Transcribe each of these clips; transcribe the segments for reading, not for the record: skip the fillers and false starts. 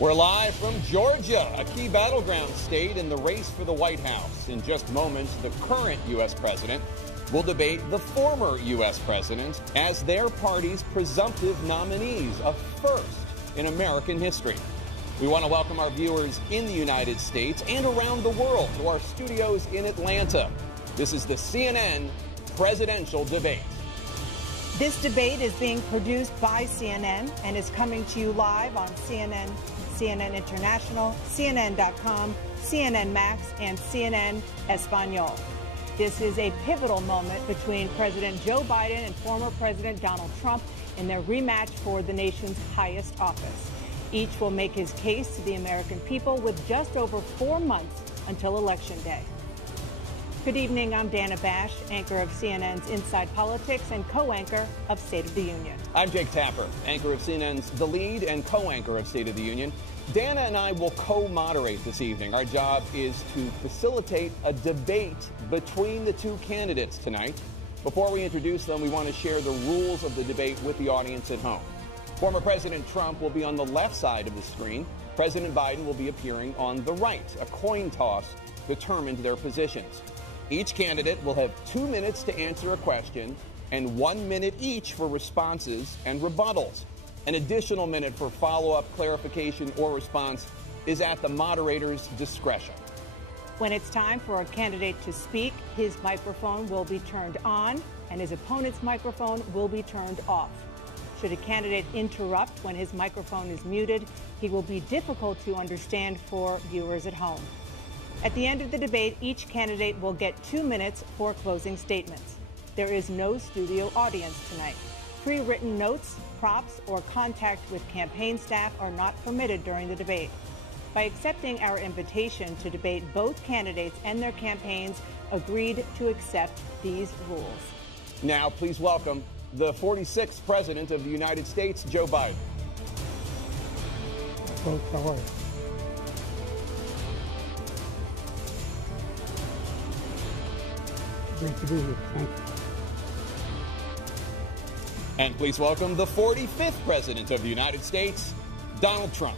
We're live from Georgia, a key battleground state in the race for the White House. In just moments, the current U.S. president will debate the former U.S. president as their party's presumptive nominees, a first in American history. We want to welcome our viewers in the United States and around the world to our studios in Atlanta. This is the CNN presidential debate. This debate is being produced by CNN and is coming to you live on CNN, CNN International, CNN.com, CNN Max, and CNN Espanol. This is a pivotal moment between President Joe Biden and former President Donald Trump in their rematch for the nation's highest office. Each will make his case to the American people with just over 4 months until Election Day. Good evening, I'm Dana Bash, anchor of CNN's Inside Politics and co-anchor of State of the Union. I'm Jake Tapper, anchor of CNN's The Lead and co-anchor of State of the Union. Dana and I will co-moderate this evening. Our job is to facilitate a debate between the two candidates tonight. Before we introduce them, we want to share the rules of the debate with the audience at home. Former President Trump will be on the left side of the screen. President Biden will be appearing on the right. A coin toss determined their positions. Each candidate will have 2 minutes to answer a question and 1 minute each for responses and rebuttals. An additional minute for follow-up, clarification, or response is at the moderator's discretion. When it's time for a candidate to speak, his microphone will be turned on and his opponent's microphone will be turned off. Should a candidate interrupt when his microphone is muted, he will be difficult to understand for viewers at home. At the end of the debate, each candidate will get 2 minutes for closing statements. There is no studio audience tonight. Pre-written notes, props, or contact with campaign staff are not permitted during the debate. By accepting our invitation to debate, both candidates and their campaigns agreed to accept these rules. Now, please welcome the 46th President of the United States, Joe Biden. Folks, how are you? Great to be here. Thank you. And please welcome the 45th President of the United States, Donald Trump.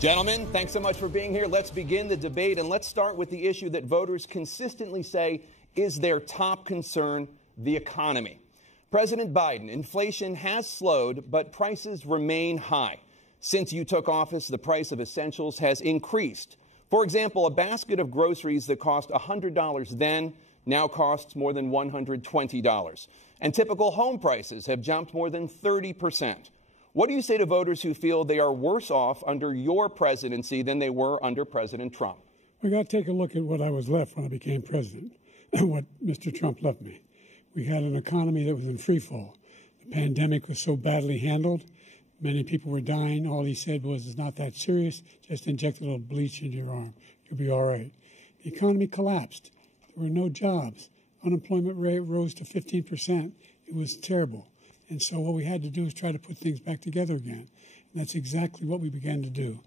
Gentlemen, thanks so much for being here. Let's begin the debate, and let's start with the issue that voters consistently say is their top concern, the economy. President Biden, inflation has slowed, but prices remain high. Since you took office, the price of essentials has increased. For example, a basket of groceries that cost $100 then now costs more than $120. And typical home prices have jumped more than 30%. What do you say to voters who feel they are worse off under your presidency than they were under President Trump? We got to take a look at what I was left when I became president and what Mr. Trump left me. We had an economy that was in free fall. The pandemic was so badly handled. Many people were dying. All he said was, it's not that serious. Just inject a little bleach into your arm. You'll be all right. The economy collapsed. There were no jobs. Unemployment rate rose to 15%. It was terrible. And so what we had to do is try to put things back together again. And that's exactly what we began to do.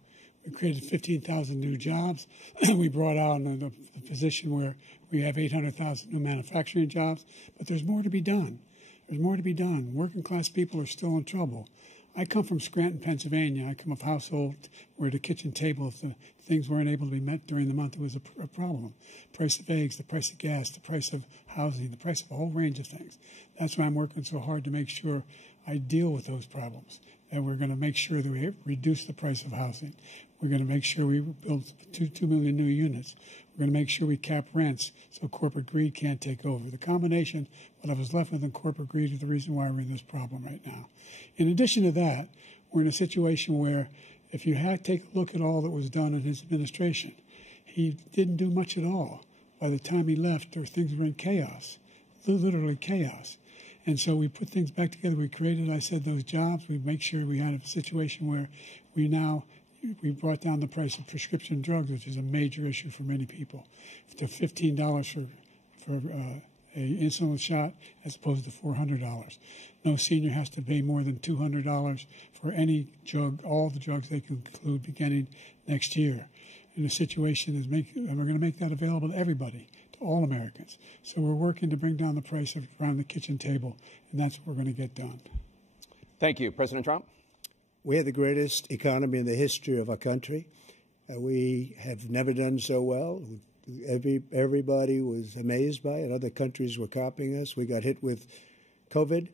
We created 15,000 new jobs. We brought out a position where we have 800,000 new manufacturing jobs. But there's more to be done. There's more to be done. Working class people are still in trouble. I come from Scranton, Pennsylvania. I come of a household where the kitchen table, if the things weren't able to be met during the month, it was a problem. Price of eggs, the price of gas, the price of housing, the price of a whole range of things. That's why I'm working so hard to make sure I deal with those problems. And we're going to make sure that we reduce the price of housing. We're going to make sure we build 2 million new units. We're going to make sure we cap rents so corporate greed can't take over. The combination, what I was left with in corporate greed, is the reason why we're in this problem right now. In addition to that, we're in a situation where if you take a look at all that was done in his administration, he didn't do much at all. By the time he left, things were in chaos, literally chaos. And so we put things back together. We created, I said, those jobs. We make sure we had a situation where we brought down the price of prescription drugs, which is a major issue for many people, to $15 for an insulin shot as opposed to $400. No senior has to pay more than $200 for any drug, all the drugs they can include beginning next year. in a situation and we're going to make that available to everybody, to all Americans. So we're working to bring down the price around the kitchen table, and that's what we're going to get done. Thank you. President Trump? We have the greatest economy in the history of our country. We have never done so well. Everybody was amazed by it. Other countries were copying us. We got hit with COVID,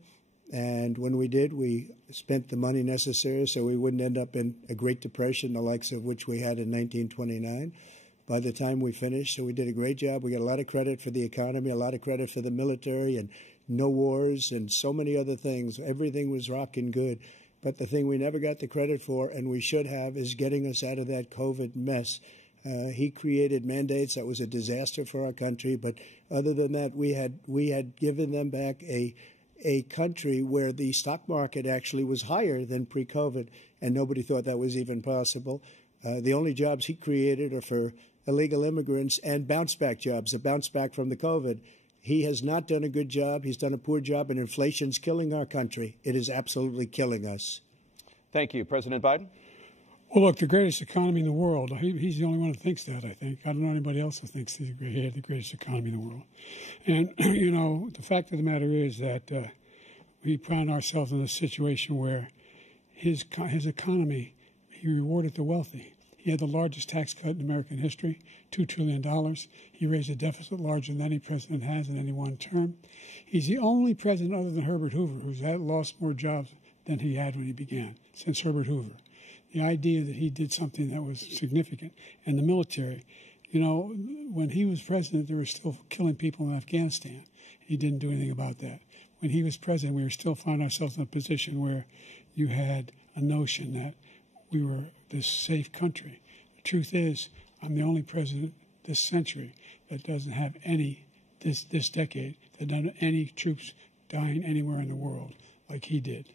and when we did, we spent the money necessary so we wouldn't end up in a Great Depression, the likes of which we had in 1929. By the time we finished, so we did a great job. We got a lot of credit for the economy, a lot of credit for the military, and no wars, and so many other things. Everything was rocking good. But the thing we never got the credit for, and we should have, is getting us out of that COVID mess. He created mandates that was a disaster for our country. But other than that, we had given them back a country where the stock market actually was higher than pre-COVID, and nobody thought that was even possible. The only jobs he created are for illegal immigrants and bounce-back jobs, a bounce-back from the COVID. He has not done a good job. He's done a poor job, and inflation's killing our country. It is absolutely killing us. Thank you. President Biden? Well, look, the greatest economy in the world, he's the only one who thinks that, I think. I don't know anybody else who thinks he had the greatest economy in the world. And, you know, the fact of the matter is that we found ourselves in a situation where his economy, he rewarded the wealthy. He had the largest tax cut in American history, $2 trillion. He raised a deficit larger than any president has in any one term. He's the only president other than Herbert Hoover who's lost more jobs than he had when he began, since Herbert Hoover. The idea that he did something that was significant. And the military, you know, when he was president, they were still killing people in Afghanistan. He didn't do anything about that. When he was president, we were still finding ourselves in a position where you had a notion that we were this safe country. The truth is, I'm the only president this century that doesn't have this decade, that doesn't have any troops dying anywhere in the world like he did.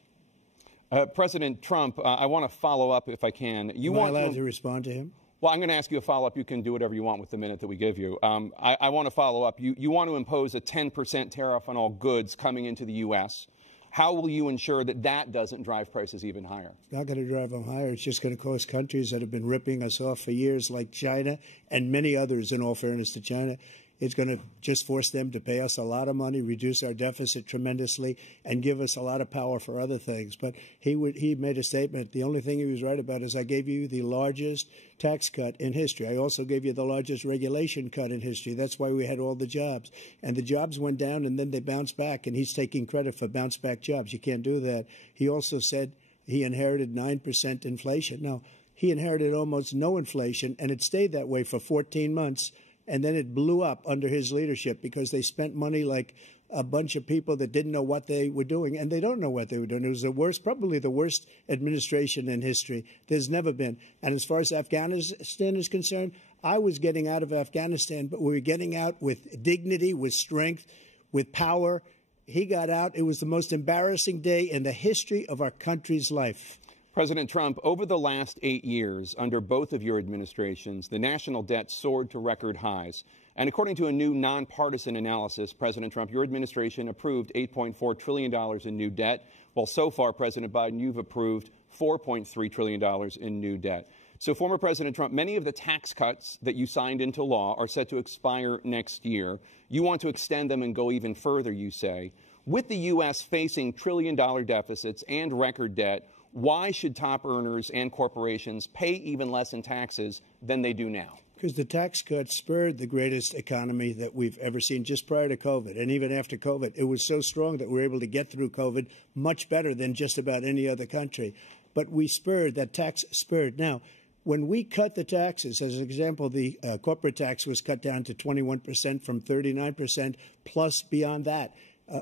President Trump, I want to follow up if I can. Am I allowed to respond to him? Well, I'm going to ask you a follow-up. You can do whatever you want with the minute that we give you. I want to follow up. You want to impose a 10% tariff on all goods coming into the U.S. How will you ensure that that doesn't drive prices even higher? It's not going to drive them higher. It's just going to cost countries that have been ripping us off for years, like China and many others, in all fairness to China. It's going to just force them to pay us a lot of money, reduce our deficit tremendously, and give us a lot of power for other things. But he made a statement. The only thing he was right about is I gave you the largest tax cut in history. I also gave you the largest regulation cut in history. That's why we had all the jobs. And the jobs went down, and then they bounced back, and he's taking credit for bounce-back jobs. You can't do that. He also said he inherited 9% inflation. Now, he inherited almost no inflation, and it stayed that way for 14 months. And then it blew up under his leadership because they spent money like a bunch of people that didn't know what they were doing, and they don't know what they were doing. It was the worst, probably the worst administration in history. There's never been. And as far as Afghanistan is concerned, I was getting out of Afghanistan, but we were getting out with dignity, with strength, with power. He got out. It was the most embarrassing day in the history of our country's life. President Trump, over the last 8 years, under both of your administrations, the national debt soared to record highs. And according to a new nonpartisan analysis, President Trump, your administration approved $8.4 trillion in new debt, while so far, President Biden, you've approved $4.3 trillion in new debt. So, former President Trump, many of the tax cuts that you signed into law are set to expire next year. You want to extend them and go even further, you say. With the U.S. facing trillion-dollar deficits and record debt, why should top earners and corporations pay even less in taxes than they do now? Because the tax cuts spurred the greatest economy that we've ever seen just prior to COVID. And even after COVID, it was so strong that we were able to get through COVID much better than just about any other country. But we spurred, that tax spurred. Now, when we cut the taxes, as an example, the corporate tax was cut down to 21% from 39%, plus beyond that.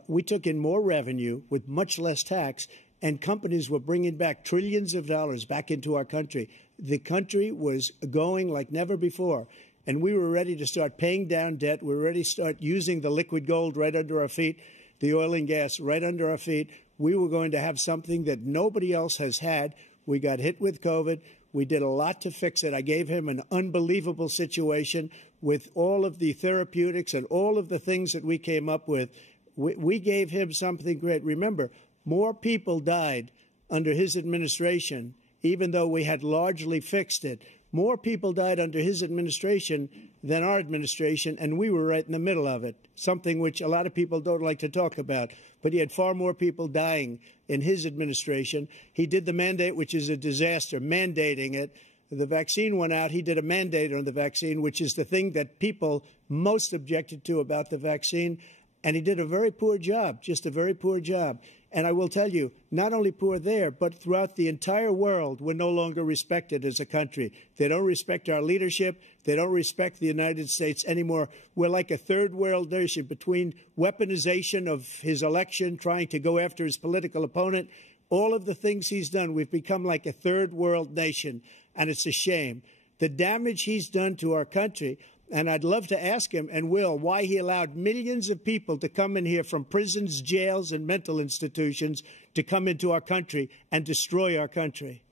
We took in more revenue with much less tax, and companies were bringing back trillions of dollars back into our country. The country was going like never before, and we were ready to start paying down debt. We were ready to start using the liquid gold right under our feet, the oil and gas right under our feet. We were going to have something that nobody else has had. We got hit with COVID. We did a lot to fix it. I gave him an unbelievable situation with all of the therapeutics and all of the things that we came up with. We gave him something great. Remember, more people died under his administration, even though we had largely fixed it. More people died under his administration than our administration, and we were right in the middle of it, something which a lot of people don't like to talk about. But he had far more people dying in his administration. He did the mandate, which is a disaster, mandating it. The vaccine went out. He did a mandate on the vaccine, which is the thing that people most objected to about the vaccine. And he did a very poor job, just a very poor job. And I will tell you, not only poor there, but throughout the entire world, we're no longer respected as a country. They don't respect our leadership. They don't respect the United States anymore. We're like a third world nation between weaponization of his election, trying to go after his political opponent, all of the things he's done. We've become like a third world nation, and it's a shame. The damage he's done to our country. And I'd love to ask him, and will, why he allowed millions of people to come in here from prisons, jails, and mental institutions to come into our country and destroy our country.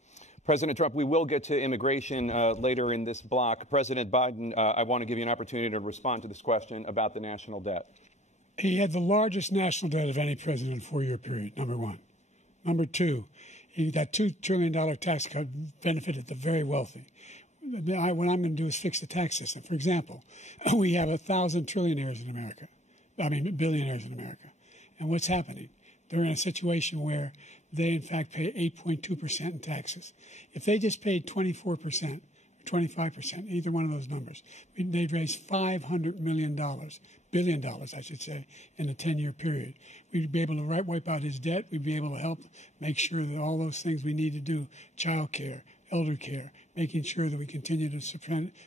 President Trump, we will get to immigration later in this block. President Biden, I want to give you an opportunity to respond to this question about the national debt. He had the largest national debt of any president in a 4-year period, number one. Number two, that $2 trillion tax cut benefited the very wealthy. What I'm going to do is fix the tax system. For example, we have 1,000 trillionaires in America. Billionaires in America. And what's happening? They're in a situation where they, in fact, pay 8.2% in taxes. If they just paid 24%, 25%, either one of those numbers, they'd raise $500 billion, I should say, in a 10-year period. We'd be able to wipe out his debt. We'd be able to help make sure that all those things we need to do, child care, elder care, making sure that we continue to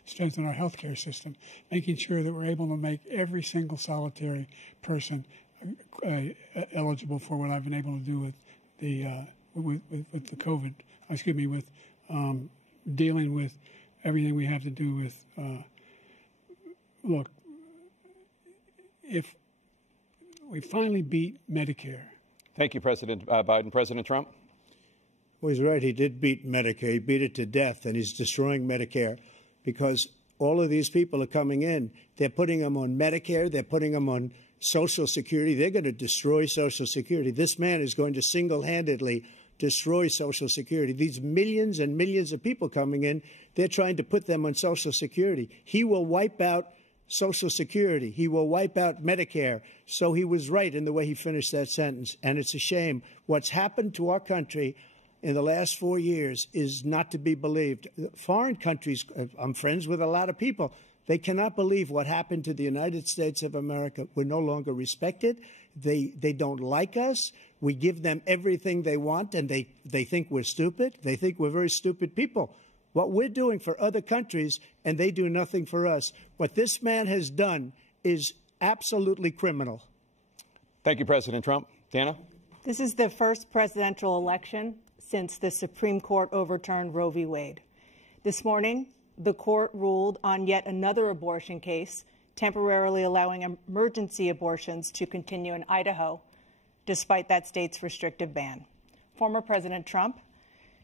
strengthen our health care system, making sure that we're able to make every single solitary person eligible for what I've been able to do with the COVID, with dealing with everything we have to do with, look, if we finally beat Medicare. Thank you, President Biden. President Trump? Well, he's right. He did beat Medicare. He beat it to death, and he's destroying Medicare because all of these people are coming in. They're putting them on Medicare. They're putting them on Social Security. They're going to destroy Social Security. This man is going to single-handedly destroy Social Security. These millions and millions of people coming in, they're trying to put them on Social Security. He will wipe out Social Security. He will wipe out Medicare. So he was right in the way he finished that sentence, and it's a shame. What's happened to our country in the last 4 years is not to be believed. Foreign countries, I'm friends with a lot of people, they cannot believe what happened to the United States of America. We're no longer respected. They don't like us. We give them everything they want, and they think we're stupid. They think we're very stupid people. What we're doing for other countries, and they do nothing for us. What this man has done is absolutely criminal. Thank you, President Trump. Dana? This is the first presidential election since the Supreme Court overturned Roe v. Wade. This morning, the court ruled on yet another abortion case, temporarily allowing emergency abortions to continue in Idaho, despite that state's restrictive ban. Former President Trump,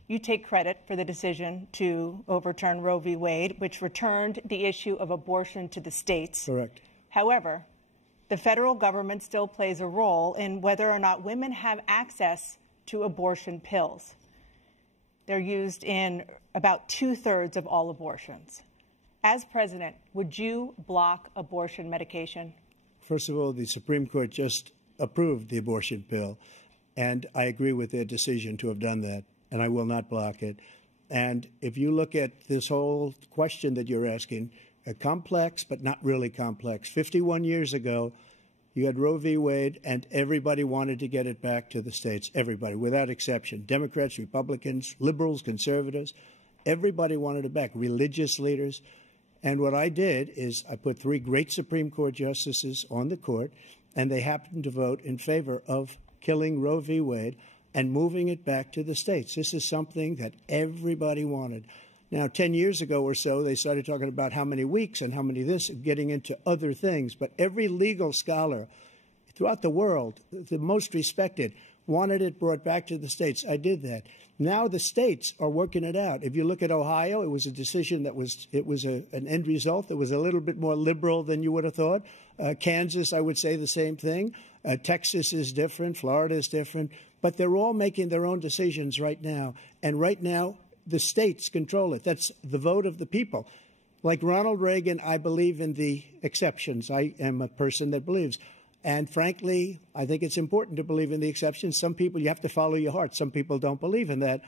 you take credit for the decision to overturn Roe v. Wade, which returned the issue of abortion to the states. Correct. However, the federal government still plays a role in whether or not women have access to abortion pills. They're used in about 2/3 of all abortions. As president, would you block abortion medication? First of all, the Supreme Court just approved the abortion pill, and I agree with their decision to have done that, and I will not block it. And if you look at this whole question that you're asking, complex but not really complex. 51 years ago, you had Roe v. Wade, and everybody wanted to get it back to the states. Everybody, without exception. Democrats, Republicans, liberals, conservatives. Everybody wanted it back. Religious leaders. And what I did is I put 3 great Supreme Court justices on the court, and they happened to vote in favor of killing Roe v. Wade and moving it back to the states. This is something that everybody wanted. Now, 10 years ago or so, they started talking about how many weeks and how many this, getting into other things. But every legal scholar throughout the world, the most respected, wanted it brought back to the states. I did that. Now the states are working it out. If you look at Ohio, it was a decision that was an end result that was a little bit more liberal than you would have thought. Kansas, I would say the same thing. Texas is different. Florida is different. But they're all making their own decisions right now. And right now, the states control it. That's the vote of the people. Like Ronald Reagan, I believe in the exceptions. I am a person that believes. And frankly, I think it's important to believe in the exceptions. Some people, you have to follow your heart. Some people don't believe in that.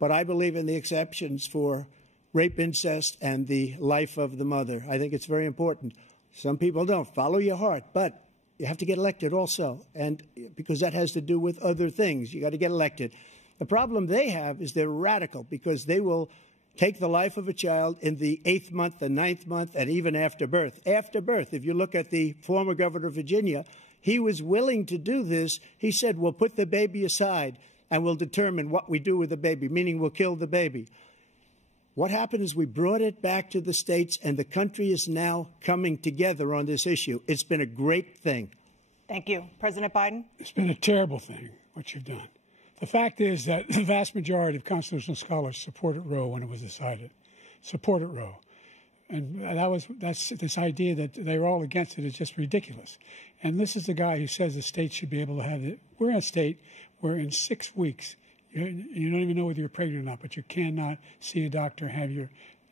But I believe in the exceptions for rape, incest, and the life of the mother. I think it's very important. Some people don't. Follow your heart. But you have to get elected also, and because that has to do with other things. You got to get elected. The problem they have is they're radical because they will take the life of a child in the 8th month, the 9th month, and even after birth. After birth, if you look at the former governor of Virginia, he was willing to do this. He said, we'll put the baby aside and we'll determine what we do with the baby, meaning we'll kill the baby. What happened is we brought it back to the states, and the country is now coming together on this issue. It's been a great thing. Thank you. President Biden? It's been a terrible thing, what you've done. The fact is that the vast majority of constitutional scholars supported Roe when it was decided. Supported Roe. And that's this idea that they're all against it is just ridiculous. And this is the guy who says the state should be able to have it. We're in a state where in 6 weeks, you don't even know whether you're pregnant or not, but you cannot see a doctor,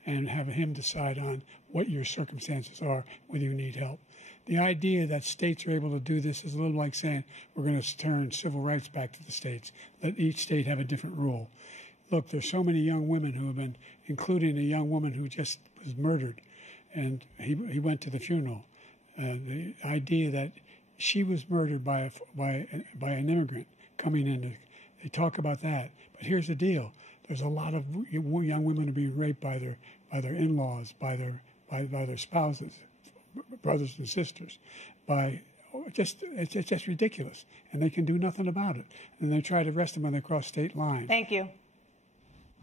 and have him decide on what your circumstances are, whether you need help. The idea that states are able to do this is a little like saying we're going to turn civil rights back to the states. Let each state have a different rule. Look, there's so many young women who have been, including a young woman who just was murdered, and he went to the funeral. The idea that she was murdered by an immigrant coming in. They talk about that, but here's the deal: there's a lot of young women who are being raped by their in-laws, by their spouses, brothers and sisters. It's just ridiculous, and they can do nothing about it. And they try to arrest them when they cross state lines. Thank you.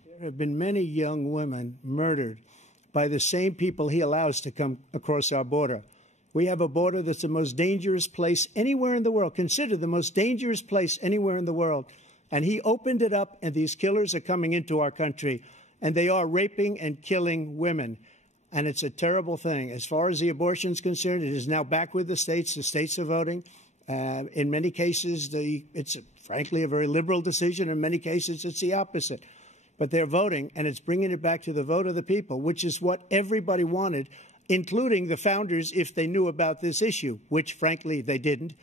There have been many young women murdered by the same people he allows to come across our border. We have a border that's the most dangerous place anywhere in the world, considered the most dangerous place anywhere in the world. And he opened it up, and these killers are coming into our country, and they are raping and killing women. And it's a terrible thing. As far as the abortion is concerned, it is now back with the states. The states are voting. In many cases, it's frankly a very liberal decision. In many cases, it's the opposite. But they're voting, and it's bringing it back to the vote of the people, which is what everybody wanted, including the founders, if they knew about this issue, which, frankly, they didn't.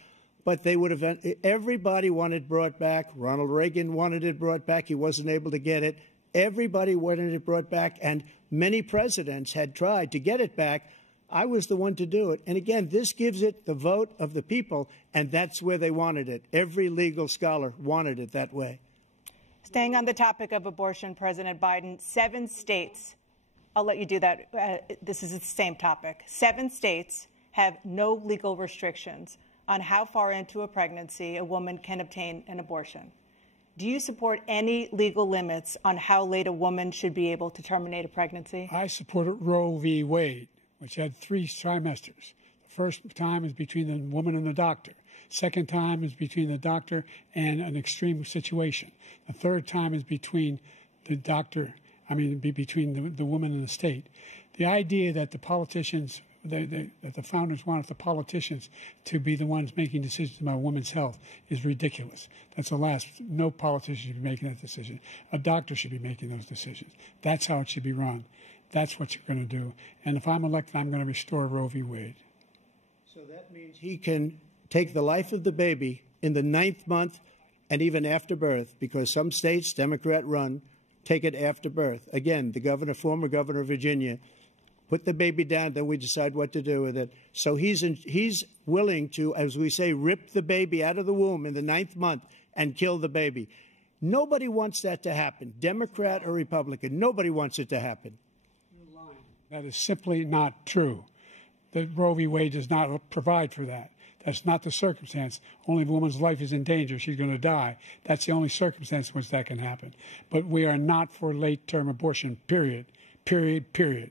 But they would have. Everybody wanted it brought back. Ronald Reagan wanted it brought back. He wasn't able to get it. Everybody wanted it brought back, and many presidents had tried to get it back. I was the one to do it. And again, this gives it the vote of the people, and that's where they wanted it. Every legal scholar wanted it that way. Staying on the topic of abortion, President Biden, 7 states, I'll let you do that. This is the same topic. 7 states have no legal restrictions on how far into a pregnancy a woman can obtain an abortion. Do you support any legal limits on how late a woman should be able to terminate a pregnancy? I supported Roe v. Wade, which had 3 trimesters. The first time is between the woman and the doctor. Second time is between the doctor and an extreme situation. The third time is between the doctor, between the woman and the state. The idea that the politicians, that the founders wanted the politicians to be the ones making decisions about women's health is ridiculous. That's the last. No politician should be making that decision. A doctor should be making those decisions. That's how it should be run. That's what you're going to do. And if I'm elected, I'm going to restore Roe v. Wade. So that means he can take the life of the baby in the 9th month and even after birth, because some states, Democrat-run, take it after birth. Again, the former governor of Virginia, put the baby down, then we decide what to do with it. So he's willing to, as we say, rip the baby out of the womb in the 9th month and kill the baby. Nobody wants that to happen, Democrat or Republican. Nobody wants it to happen. You're lying. That is simply not true. The Roe v. Wade does not provide for that. That's not the circumstance. Only if a woman's life is in danger, she's going to die. That's the only circumstance in which that can happen. But we are not for late-term abortion, period. Period, period.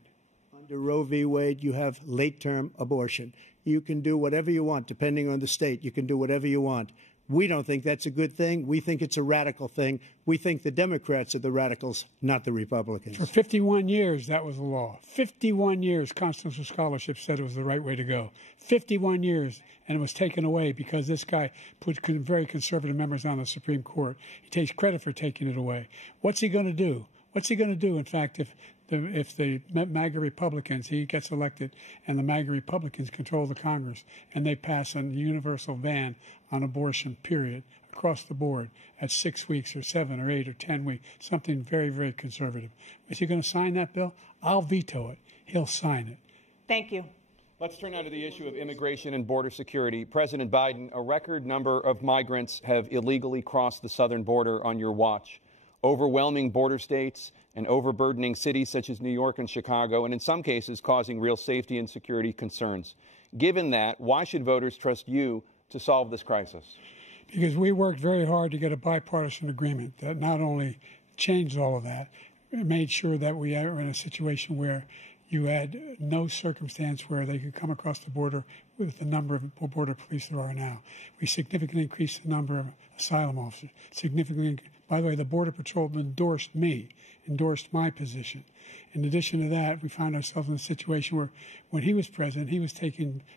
Under Roe v. Wade, you have late-term abortion. You can do whatever you want, depending on the state. You can do whatever you want. We don't think that's a good thing. We think it's a radical thing. We think the Democrats are the radicals, not the Republicans. For 51 years, that was the law. 51 years, constitutional scholarship said it was the right way to go. 51 years, and it was taken away because this guy put very conservative members on the Supreme Court. He takes credit for taking it away. What's he going to do? What's he going to do? In fact, if the MAGA Republicans, he gets elected, and the MAGA Republicans control the Congress, and they pass a universal ban on abortion, period, across the board at 6 weeks or 7 or 8 or 10 weeks, something very, very conservative. Is he going to sign that bill? I'll veto it. He'll sign it. Thank you. Let's turn now to the issue of immigration and border security. President Biden, a record number of migrants have illegally crossed the southern border on your watch. Overwhelming border states and overburdening cities such as New York and Chicago, and in some cases causing real safety and security concerns. Given that, why should voters trust you to solve this crisis? Because we worked very hard to get a bipartisan agreement that not only changed all of that, it made sure that we are in a situation where you had no circumstance where they could come across the border with the number of border police there are now. We significantly increased the number of asylum officers. By the way, the Border Patrol endorsed my position. In addition to that, we found ourselves in a situation where, when he was president, he was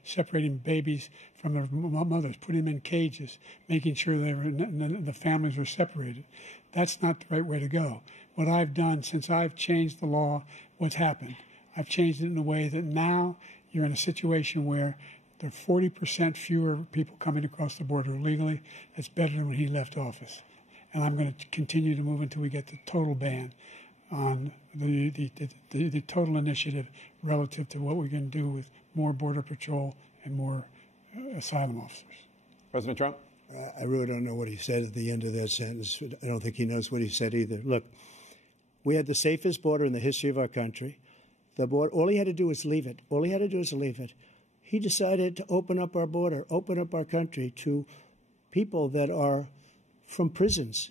separating babies from their mothers, putting them in cages, making sure the families were separated. That's not the right way to go. What I've done since I've changed the law, what's happened? I've changed it in a way that now you're in a situation where there are 40% fewer people coming across the border illegally. That's better than when he left office. And I'm going to continue to move until we get the total ban on the total initiative relative to what we're going to do with more Border Patrol and more asylum officers. President Trump? I really don't know what he said at the end of that sentence. I don't think he knows what he said either. Look, we had the safest border in the history of our country. The border, all he had to do was leave it. All he had to do was leave it. He decided to open up our border, open up our country to people that are from prisons,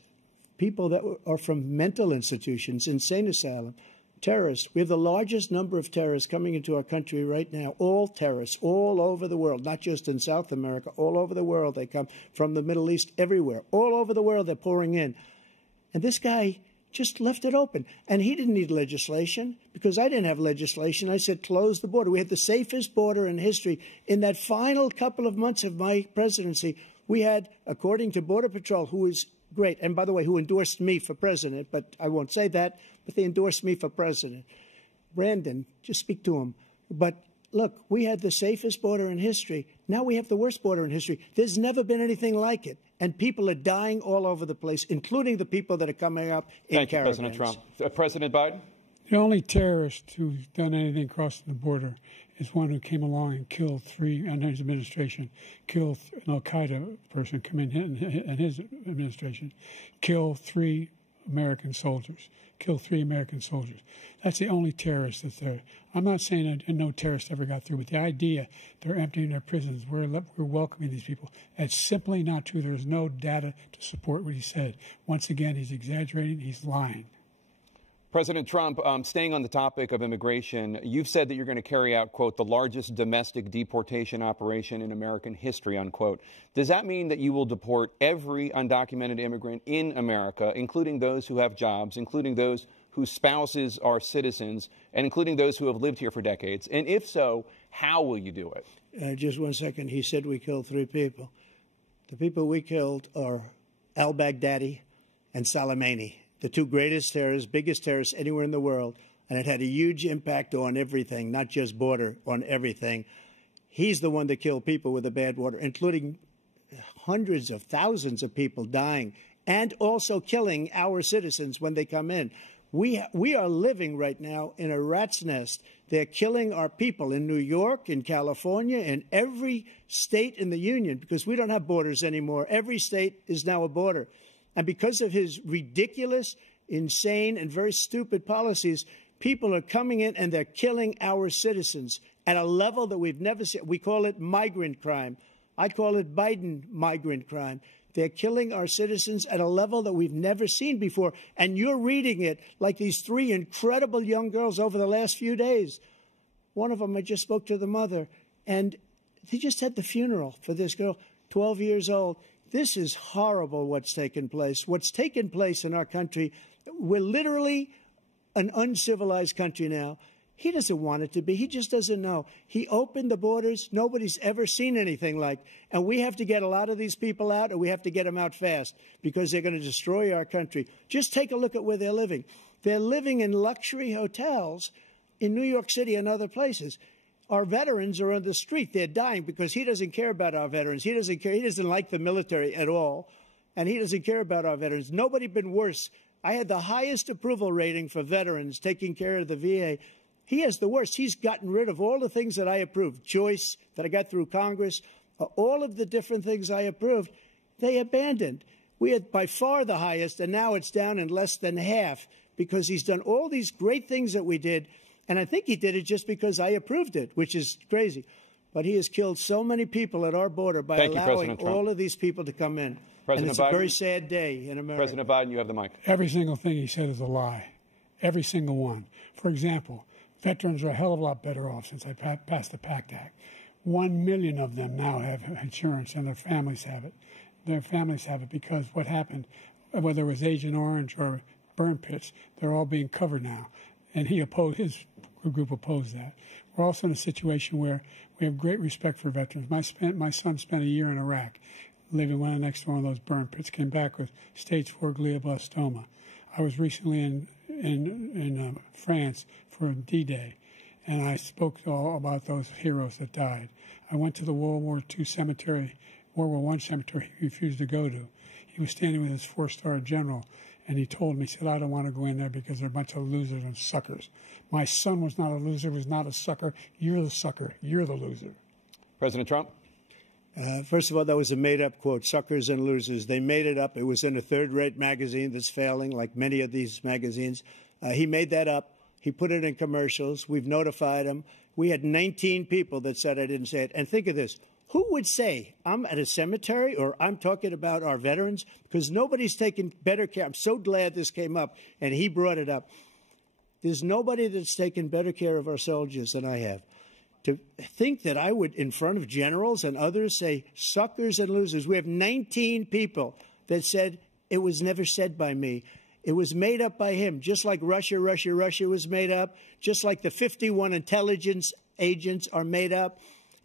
people that are from mental institutions, insane asylum, terrorists. We have the largest number of terrorists coming into our country right now, all terrorists, all over the world, not just in South America, all over the world. They come from the Middle East, everywhere. All over the world, they're pouring in. And this guy just left it open. And he didn't need legislation because I didn't have legislation. I said, close the border. We had the safest border in history. In that final couple of months of my presidency, we had, according to Border Patrol, who is great, and by the way, who endorsed me for president, but I won't say that, but they endorsed me for president. Brandon, just speak to him. But look, we had the safest border in history. Now we have the worst border in history. There's never been anything like it. And people are dying all over the place, including the people that are coming up in caravans. Thank you, President Trump. President Biden? The only terrorist who's done anything crossing the border is one who came along and killed under his administration, killed an al-Qaeda person come in his administration, killed 3 American soldiers. That's the only terrorist that's there. I'm not saying that no terrorist ever got through, but the idea they're emptying their prisons, we're welcoming these people, that's simply not true. There's no data to support what he said. Once again, he's exaggerating, he's lying. President Trump, staying on the topic of immigration, you've said that you're going to carry out, quote, the largest domestic deportation operation in American history, unquote. Does that mean that you will deport every undocumented immigrant in America, including those who have jobs, including those whose spouses are citizens, and including those who have lived here for decades? And if so, how will you do it? Just 1 second. He said we killed 3 people. The people we killed are al-Baghdadi and Soleimani, the 2 greatest terrorists, biggest terrorists anywhere in the world, and it had a huge impact on everything, not just border, on everything. He's the one that killed people with the bad water, including hundreds of thousands of people dying, and also killing our citizens when they come in. We are living right now in a rat's nest. They're killing our people in New York, in California, in every state in the union, because we don't have borders anymore. Every state is now a border. And because of his ridiculous, insane, and very stupid policies, people are coming in and they're killing our citizens at a level that we've never seen. We call it migrant crime. I call it Biden migrant crime. They're killing our citizens at a level that we've never seen before. And you're reading it like these 3 incredible young girls over the last few days. One of them, I just spoke to the mother, and they just had the funeral for this girl, 12 years old. This is horrible what's taken place. What's taken place in our country, we're literally an uncivilized country now. He doesn't want it to be. He just doesn't know. He opened the borders. Nobody's ever seen anything like. And we have to get a lot of these people out, or we have to get them out fast, because they're going to destroy our country. Just take a look at where they're living. They're living in luxury hotels in New York City and other places. Our veterans are on the street. They're dying because he doesn't care about our veterans. He doesn't care. He doesn't like the military at all, and he doesn't care about our veterans. Nobody been worse. I had the highest approval rating for veterans taking care of the VA. He has the worst. He's gotten rid of all the things that I approved. Choice that I got through Congress, all of the different things I approved, they abandoned. We had by far the highest, and now it's down in less than half because he's done all these great things that we did. And I think he did it just because I approved it, which is crazy. But he has killed so many people at our border by allowing all of these people to come in. And it's a very sad day in America. President Biden, you have the mic. Every single thing he said is a lie. Every single one. For example, veterans are a hell of a lot better off since I passed the PACT Act. 1 million of them now have insurance, and their families have it. Their families have it because what happened, whether it was Agent Orange or burn pits, they're all being covered now. And his group opposed that. We're also in a situation where we have great respect for veterans. My son spent a year in Iraq, living right next to one of those burn pits, came back with stage 4 glioblastoma. I was recently in France for D-Day, and I spoke all about those heroes that died. I went to the World War I cemetery he refused to go to. He was standing with his 4-star general, and he told me, he said, I don't want to go in there because they're a bunch of losers and suckers. My son was not a loser, was not a sucker. You're the sucker. You're the loser. President Trump? First of all, that was a made-up quote, suckers and losers. They made it up. It was in a third-rate magazine that's failing, like many of these magazines. He made that up. He put it in commercials. We've notified him. We had 19 people that said I didn't say it. And think of this. Who would say I'm at a cemetery or I'm talking about our veterans? Because nobody's taken better care. I'm so glad this came up, and he brought it up. There's nobody that's taken better care of our soldiers than I have. To think that I would, in front of generals and others, say suckers and losers. We have 19 people that said it was never said by me. It was made up by him, just like Russia was made up, just like the 51 intelligence agents are made up.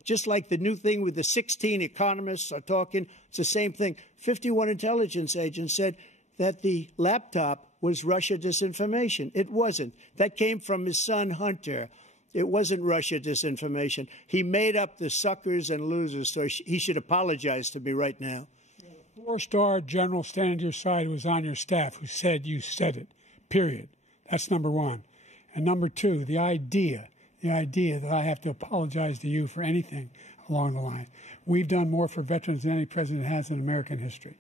Just like the new thing with the 16 economists are talking, it's the same thing. 51 intelligence agents said that the laptop was Russia disinformation. It wasn't. That came from his son, Hunter. It wasn't Russia disinformation. He made up the suckers and losers, so he should apologize to me right now. 4-star general standing to your side who was on your staff who said you said it, period. That's number one. And number two, the idea that I have to apologize to you for anything along the line. We've done more for veterans than any president has in American history.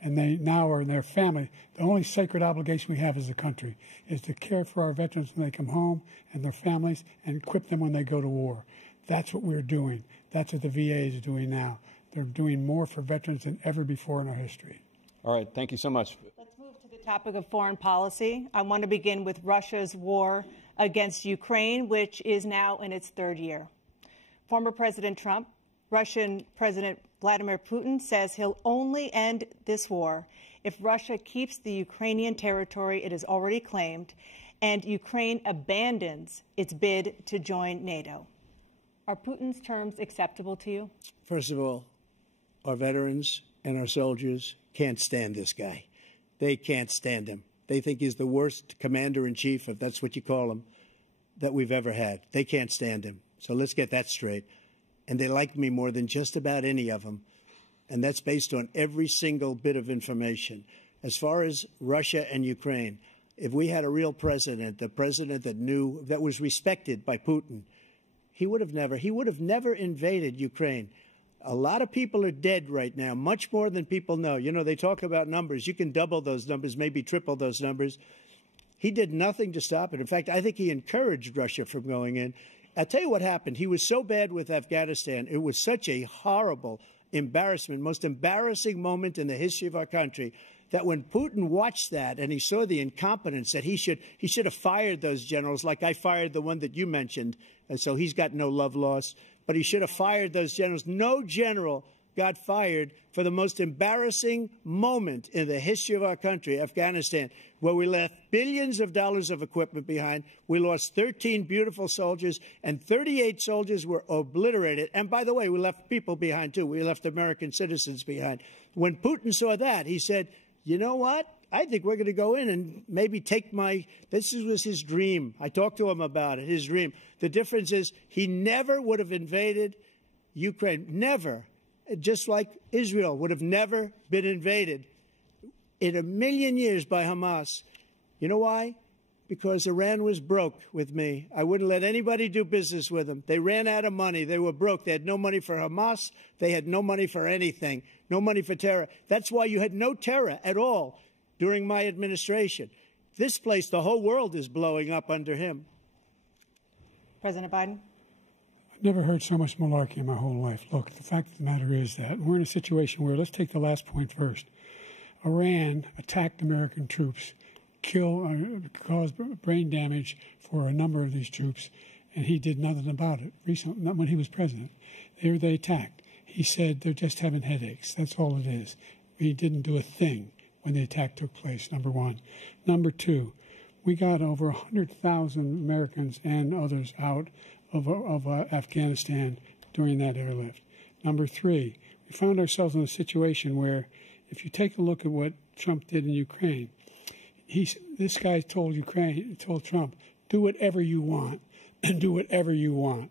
And they now are in their family. The only sacred obligation we have as a country is to care for our veterans when they come home and their families and equip them when they go to war. That's what we're doing. That's what the VA is doing now. They're doing more for veterans than ever before in our history. All right. Thank you so much. Let's move to the topic of foreign policy. I want to begin with Russia's war against Ukraine, which is now in its 3rd year. Former President Trump, Russian President Vladimir Putin says he'll only end this war if Russia keeps the Ukrainian territory it has already claimed and Ukraine abandons its bid to join NATO. Are Putin's terms acceptable to you? First of all, our veterans and our soldiers can't stand this guy. They can't stand him. They think he's the worst commander-in-chief, if that's what you call him, that we've ever had. They can't stand him. So let's get that straight. And they like me more than just about any of them. And that's based on every single bit of information. As far as Russia and Ukraine, if we had a real president, a president that knew, that was respected by Putin, he would have never invaded Ukraine. A lot of people are dead right now, much more than people know. You know, they talk about numbers. You can double those numbers, maybe triple those numbers. He did nothing to stop it. In fact, I think he encouraged Russia from going in. I'll tell you what happened. He was so bad with Afghanistan. It was such a horrible embarrassment, most embarrassing moment in the history of our country, that when Putin watched that and he saw the incompetence, that he should have fired those generals, like I fired the one that you mentioned, and so he's got no love lost. But he should have fired those generals. No general got fired for the most embarrassing moment in the history of our country, Afghanistan, where we left billions of dollars of equipment behind. We lost 13 beautiful soldiers, and 38 soldiers were obliterated. And by the way, we left people behind, too. We left American citizens behind. When Putin saw that, he said, you know what? I think we're going to go in and maybe take this was his dream. I talked to him about it, his dream. The difference is he never would have invaded Ukraine. Never. Just like Israel would have never been invaded in a million years by Hamas. You know why? Because Iran was broke with me. I wouldn't let anybody do business with them. They ran out of money. They were broke. They had no money for Hamas. They had no money for anything. No money for terror. That's why you had no terror at all during my administration. This place, the whole world is blowing up under him. President Biden? I've never heard so much malarkey in my whole life. Look, the fact of the matter is that we're in a situation where, let's take the last point first. Iran attacked American troops, caused brain damage for a number of these troops, and he did nothing about it. Recently, not when he was president. They attacked. He said they're just having headaches. That's all it is. He didn't do a thing when the attack took place, number one. Number two, we got over 100,000 Americans and others out of Afghanistan during that airlift. Number three, we found ourselves in a situation where, if you take a look at what Trump did in Ukraine, this guy told Trump, do whatever you want and do whatever you want.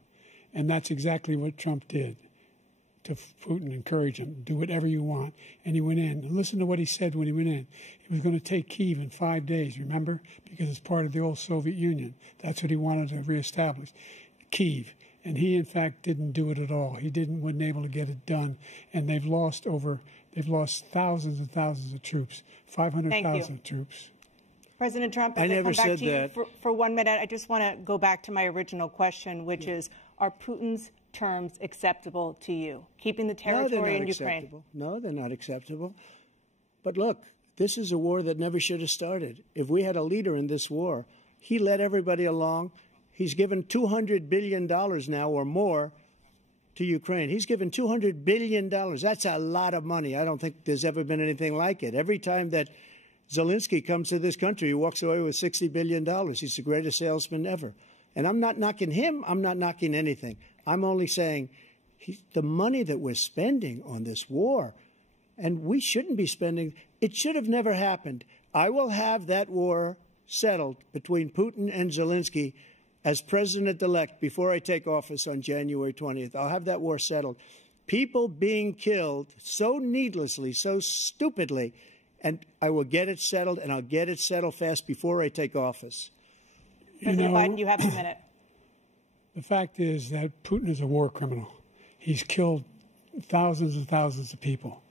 And that's exactly what Trump did to Putin, encourage him, do whatever you want. And he went in. And listen to what he said when he went in. He was going to take Kyiv in 5 days, remember? Because it's part of the old Soviet Union. That's what he wanted to reestablish, Kyiv. And he, in fact, didn't do it at all. He wasn't able to get it done. And they've lost thousands and thousands of troops, 500,000 troops. President Trump, as I come back to you for 1 minute, I just want to go back to my original question, which is, are Putin's terms acceptable to you? Keeping the territory in Ukraine? No, they're not acceptable. But look, this is a war that never should have started. If we had a leader in this war, he led everybody along. He's given $200 billion now or more to Ukraine. He's given $200 billion. That's a lot of money. I don't think there's ever been anything like it. Every time that Zelensky comes to this country, he walks away with $60 billion. He's the greatest salesman ever. And I'm not knocking him. I'm not knocking anything. I'm only saying the money that we're spending on this war, and we shouldn't be spending, it should have never happened. I will have that war settled between Putin and Zelensky as president-elect before I take office on January 20th. I'll have that war settled. People being killed so needlessly, so stupidly, and I will get it settled, and I'll get it settled fast before I take office. President Biden, you have a minute. The fact is that Putin is a war criminal. He's killed thousands and thousands of people.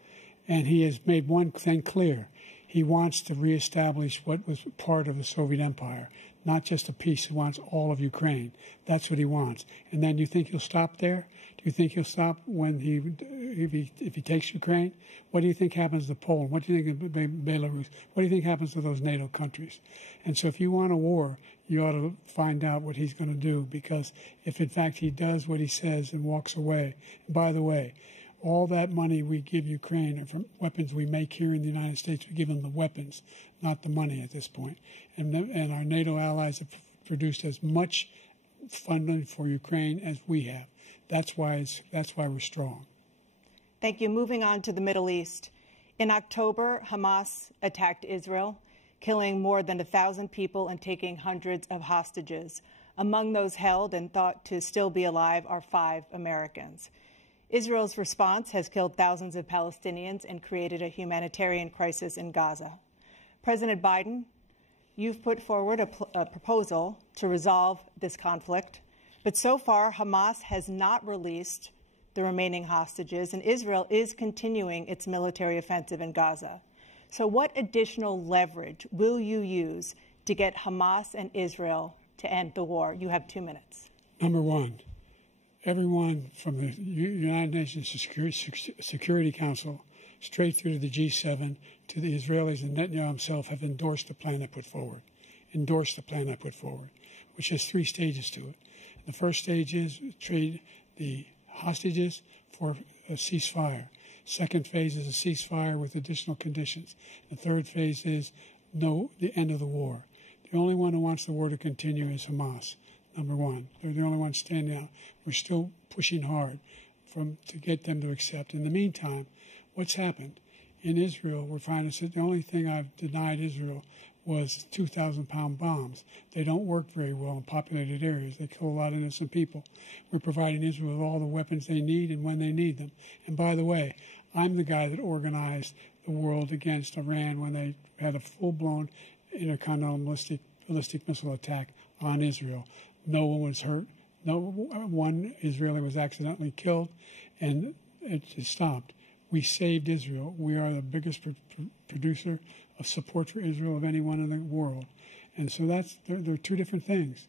And he has made one thing clear. He wants to reestablish what was part of the Soviet Empire, not just a piece. He wants all of Ukraine. That's what he wants. And then you think he'll stop there? Do you think he'll stop when if he takes Ukraine? What do you think happens to Poland? What do you think of Belarus? What do you think happens to those NATO countries? And so if you want a war, you ought to find out what he's going to do, because if, in fact, he does what he says and walks away, and by the way, all that money we give Ukraine are from weapons we make here in the United States. We give them the weapons, not the money at this point. And our NATO allies have produced as much funding for Ukraine as we have. That's why we're strong. Thank you. Moving on to the Middle East. In October, Hamas attacked Israel, killing more than 1,000 people and taking hundreds of hostages. Among those held and thought to still be alive are 5 Americans. Israel's response has killed thousands of Palestinians and created a humanitarian crisis in Gaza. President Biden, you've put forward a proposal to resolve this conflict, but so far Hamas has not released the remaining hostages, and Israel is continuing its military offensive in Gaza. So what additional leverage will you use to get Hamas and Israel to end the war? You have 2 minutes. Number one, everyone from the United Nations Security Council straight through to the G7 to the Israelis and Netanyahu himself have endorsed the plan I put forward, which has 3 stages to it. The first stage is trade the hostages for a ceasefire. Second phase is a ceasefire with additional conditions. The third phase is the end of the war. The only one who wants the war to continue is Hamas. Number one, they're the only ones standing out. We're still pushing hard to get them to accept. In the meantime, what's happened? in Israel, we're finding that the only thing I've denied Israel was 2,000-pound bombs. They don't work very well in populated areas. They kill a lot of innocent people. We're providing Israel with all the weapons they need and when they need them. And by the way, I'm the guy that organized the world against Iran when they had a full-blown intercontinental ballistic missile attack on Israel. No one was hurt. No one Israeli was accidentally killed, and it stopped. We saved Israel. We are the biggest producer of support for Israel of anyone in the world. And so there are two different things.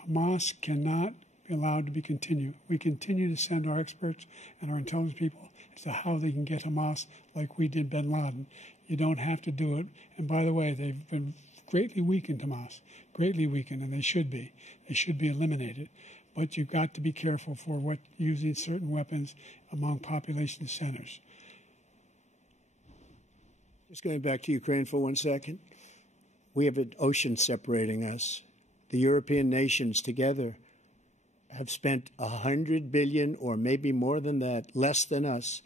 Hamas cannot be allowed to be continued. We continue to send our experts and our intelligence people as to how they can get Hamas like we did bin Laden. You don't have to do it. And by the way, they've been greatly weakened, Hamas, greatly weakened, and they should be. They should be eliminated. But you've got to be careful for using certain weapons among population centers. Just going back to Ukraine for 1 second. We have an ocean separating us. The European nations together have spent $100 billion, or maybe more than that, less than us.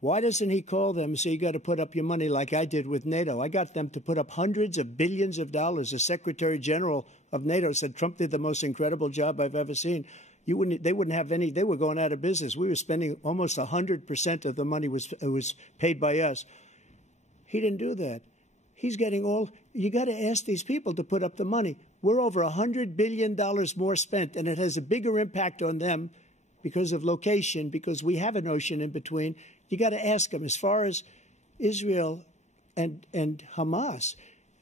Why doesn't he call them and say, you got to put up your money like I did with NATO? I got them to put up hundreds of billions of dollars. The Secretary General of NATO said Trump did the most incredible job I've ever seen. They wouldn't have any. They were going out of business. We were spending almost 100% of the money was paid by us. He didn't do that. He's getting all. You got to ask these people to put up the money. We're over $100 billion more spent, and it has a bigger impact on them because of location, because we have an ocean in between. You got to ask them. As far as Israel and Hamas,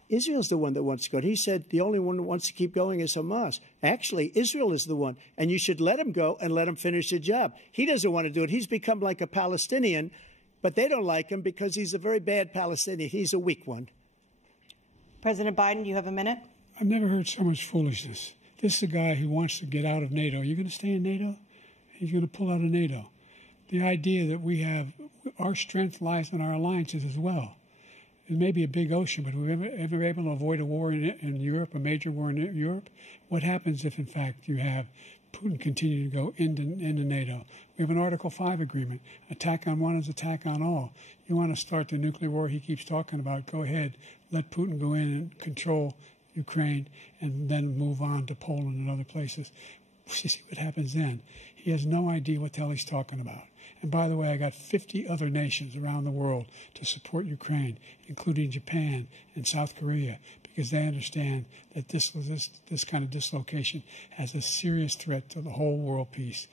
Israel's the one that wants to go. He said the only one that wants to keep going is Hamas. Actually, Israel is the one, and you should let him go and let him finish the job. He doesn't want to do it. He's become like a Palestinian, but they don't like him because he's a very bad Palestinian. He's a weak one. President Biden, you have a minute. I've never heard so much foolishness. This is a guy who wants to get out of NATO. Are you going to stay in NATO? He's going to pull out of NATO. The idea that we have our strength lies in our alliances as well. It may be a big ocean, but we're ever able to avoid a war in Europe, a major war in Europe? What happens if, in fact, you have Putin continue to go into NATO? We have an Article 5 agreement. Attack on one is attack on all. You want to start the nuclear war he keeps talking about, go ahead. Let Putin go in and control Ukraine and then move on to Poland and other places. See what happens then. He has no idea what the hell he's talking about. And by the way, I got 50 other nations around the world to support Ukraine, including Japan and South Korea, because they understand that this kind of dislocation has a serious threat to the whole world peace.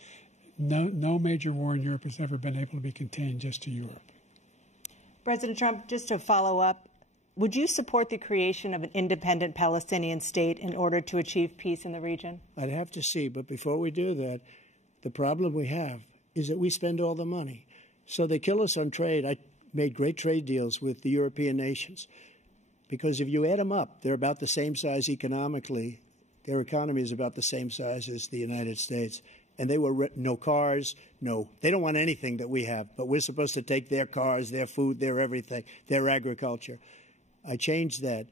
No major war in Europe has ever been able to be contained just to Europe. President Trump, just to follow up, would you support the creation of an independent Palestinian state in order to achieve peace in the region? I'd have to see, but before we do that, the problem we have is that we spend all the money. So they kill us on trade. I made great trade deals with the European nations because if you add them up, they're about the same size economically. Their economy is about the same size as the United States. And they were no cars, no. They don't want anything that we have, but we're supposed to take their cars, their food, their everything, their agriculture. I changed that.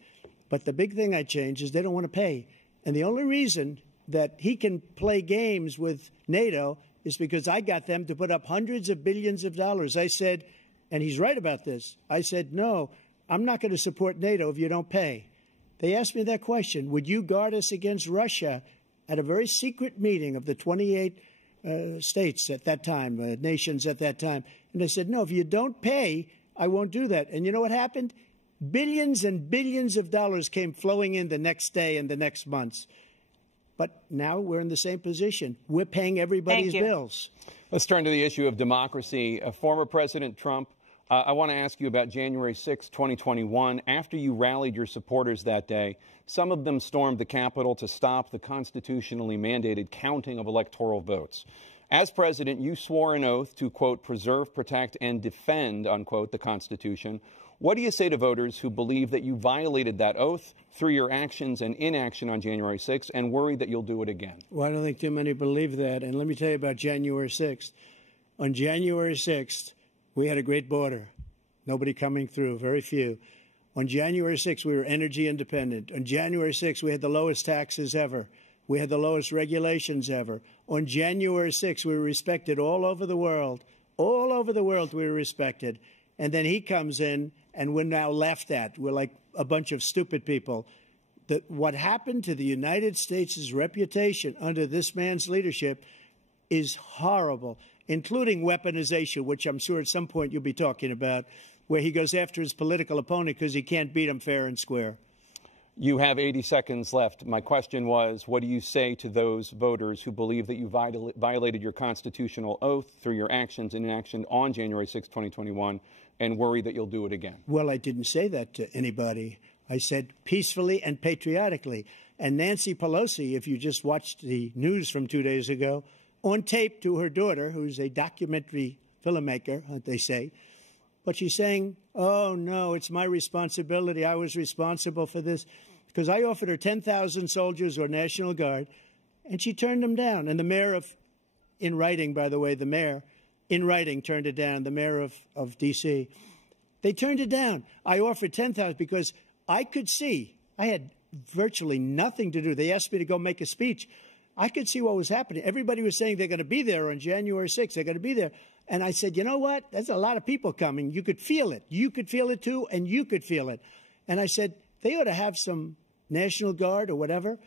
But the big thing I changed is they don't want to pay. And the only reason that he can play games with NATO is because I got them to put up hundreds of billions of dollars. I said, and he's right about this, I said, no, I'm not going to support NATO if you don't pay. They asked me that question, would you guard us against Russia, at a very secret meeting of the 28 states at that time, nations at that time. And I said, no, if you don't pay, I won't do that. And you know what happened? Billions and billions of dollars came flowing in the next day and the next months. But now we're in the same position. We're paying everybody's bills. Let's turn to the issue of democracy. Former President Trump, I want to ask you about January 6, 2021. After you rallied your supporters that day, some of them stormed the Capitol to stop the constitutionally mandated counting of electoral votes. As president, you swore an oath to, quote, preserve, protect, and defend, unquote, the Constitution. What do you say to voters who believe that you violated that oath through your actions and inaction on January 6th and worry that you'll do it again? Well, I don't think too many believe that. And let me tell you about January 6th. On January 6th, we had a great border. Nobody coming through, very few. On January 6th, we were energy independent. On January 6th, we had the lowest taxes ever. We had the lowest regulations ever. On January 6th, we were respected all over the world. All over the world, we were respected. And then he comes in, and we're now laughed at. We're like a bunch of stupid people. What happened to the United States' reputation under this man's leadership is horrible, including weaponization, which I'm sure at some point you'll be talking about, where he goes after his political opponent because he can't beat him fair and square. You have 80 seconds left. My question was, what do you say to those voters who believe that you violated your constitutional oath through your actions and inaction on January 6, 2021, and worry that you'll do it again? Well, I didn't say that to anybody. I said peacefully and patriotically. And Nancy Pelosi, if you just watched the news from 2 days ago, on tape to her daughter, who's a documentary filmmaker, they say, but she's saying, oh, no, it's my responsibility. I was responsible for this. Because I offered her 10,000 soldiers or National Guard, and she turned them down. And the mayor in writing, by the way, the mayor, in writing, turned it down, the mayor of D.C. They turned it down. I offered 10,000 because I could see, I had virtually nothing to do. They asked me to go make a speech. I could see what was happening. Everybody was saying they're going to be there on January 6th. They're going to be there. And I said, you know what? There's a lot of people coming. You could feel it. You could feel it, too, and you could feel it. And I said, they ought to have some National Guard or whatever.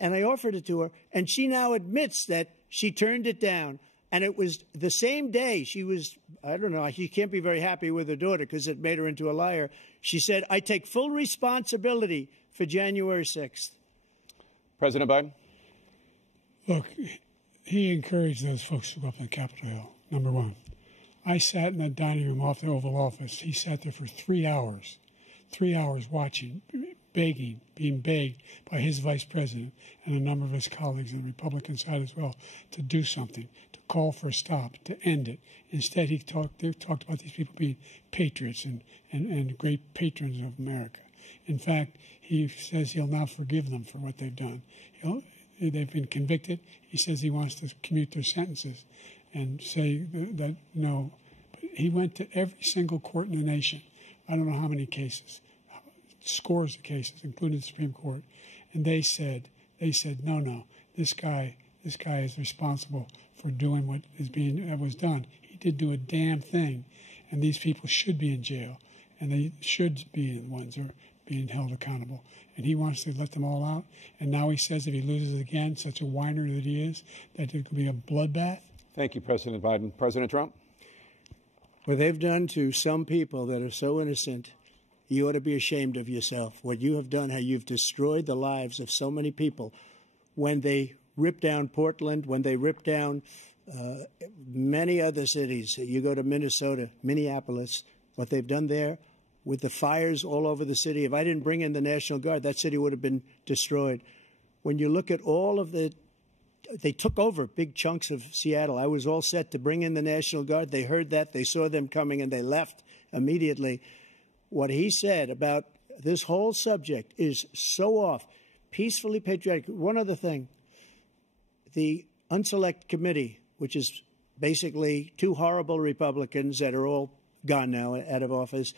And I offered it to her. And she now admits that she turned it down. And it was the same day she was, I don't know, she can't be very happy with her daughter because it made her into a liar. She said, I take full responsibility for January 6th. President Biden? Look, he encouraged those folks to go up on Capitol Hill, number one. I sat in that dining room off the Oval Office. He sat there for 3 hours watching, begging, being begged by his vice president and a number of his colleagues on the Republican side as well to do something, to call for a stop, to end it. Instead, they talked about these people being patriots and great patrons of America. In fact, he says he'll now forgive them for what they've done. They've been convicted. He says he wants to commute their sentences and say that no. But he went to every single court in the nation. I don't know how many cases, scores of cases, including the Supreme Court, and they said, no, this guy is responsible for doing what was done. He didn't do a damn thing, and these people should be in jail, and they should be the ones who are being held accountable. And he wants to let them all out. And now he says if he loses again, such a whiner that he is, that it could be a bloodbath. Thank you, President Biden. President Trump? What they've done to some people that are so innocent, you ought to be ashamed of yourself. What you have done, how you've destroyed the lives of so many people. When they ripped down Portland, when they ripped down many other cities, you go to Minnesota, Minneapolis, what they've done there, with the fires all over the city. If I didn't bring in the National Guard, that city would have been destroyed. When you look at all of they took over big chunks of Seattle. I was all set to bring in the National Guard. They heard that. They saw them coming, and they left immediately. What he said about this whole subject is so off. Peacefully patriotic. One other thing. The Unselect Committee, which is basically two horrible Republicans that are all gone now out of office,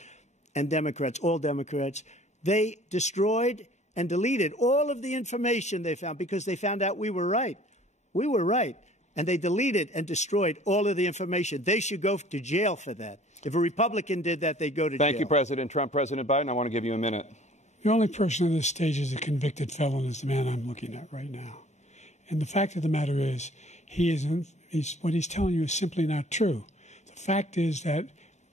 and Democrats, all Democrats, they destroyed and deleted all of the information they found because they found out we were right. We were right. And they deleted and destroyed all of the information. They should go to jail for that. If a Republican did that, they'd go to jail. Thank you, President Trump. President Biden, I want to give you a minute. The only person on this stage is a convicted felon is the man I'm looking at right now. And the fact of the matter is, what he's telling you is simply not true. The fact is that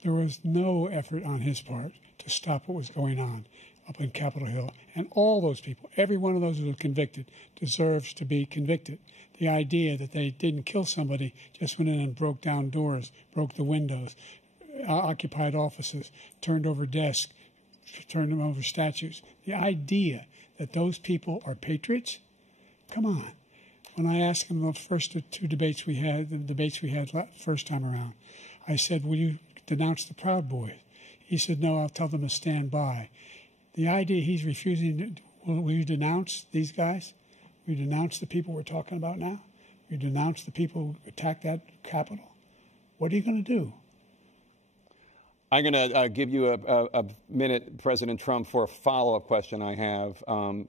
there was no effort on his part to stop what was going on up in Capitol Hill. And all those people, every one of those who were convicted, deserves to be convicted. The idea that they didn't kill somebody, just went in and broke down doors, broke the windows, occupied offices, turned over desks, turned them over statues. The idea that those people are patriots? Come on. When I asked him the first two debates we had, first time around, I said, will you denounce the Proud Boys? He said, no, I'll tell them to stand by. The idea he's refusing, will you denounce these guys? Will you denounce the people we're talking about now? Will you denounce the people who attacked that Capitol? What are you going to do? I'm going to give you a minute, President Trump, for a follow-up question I have.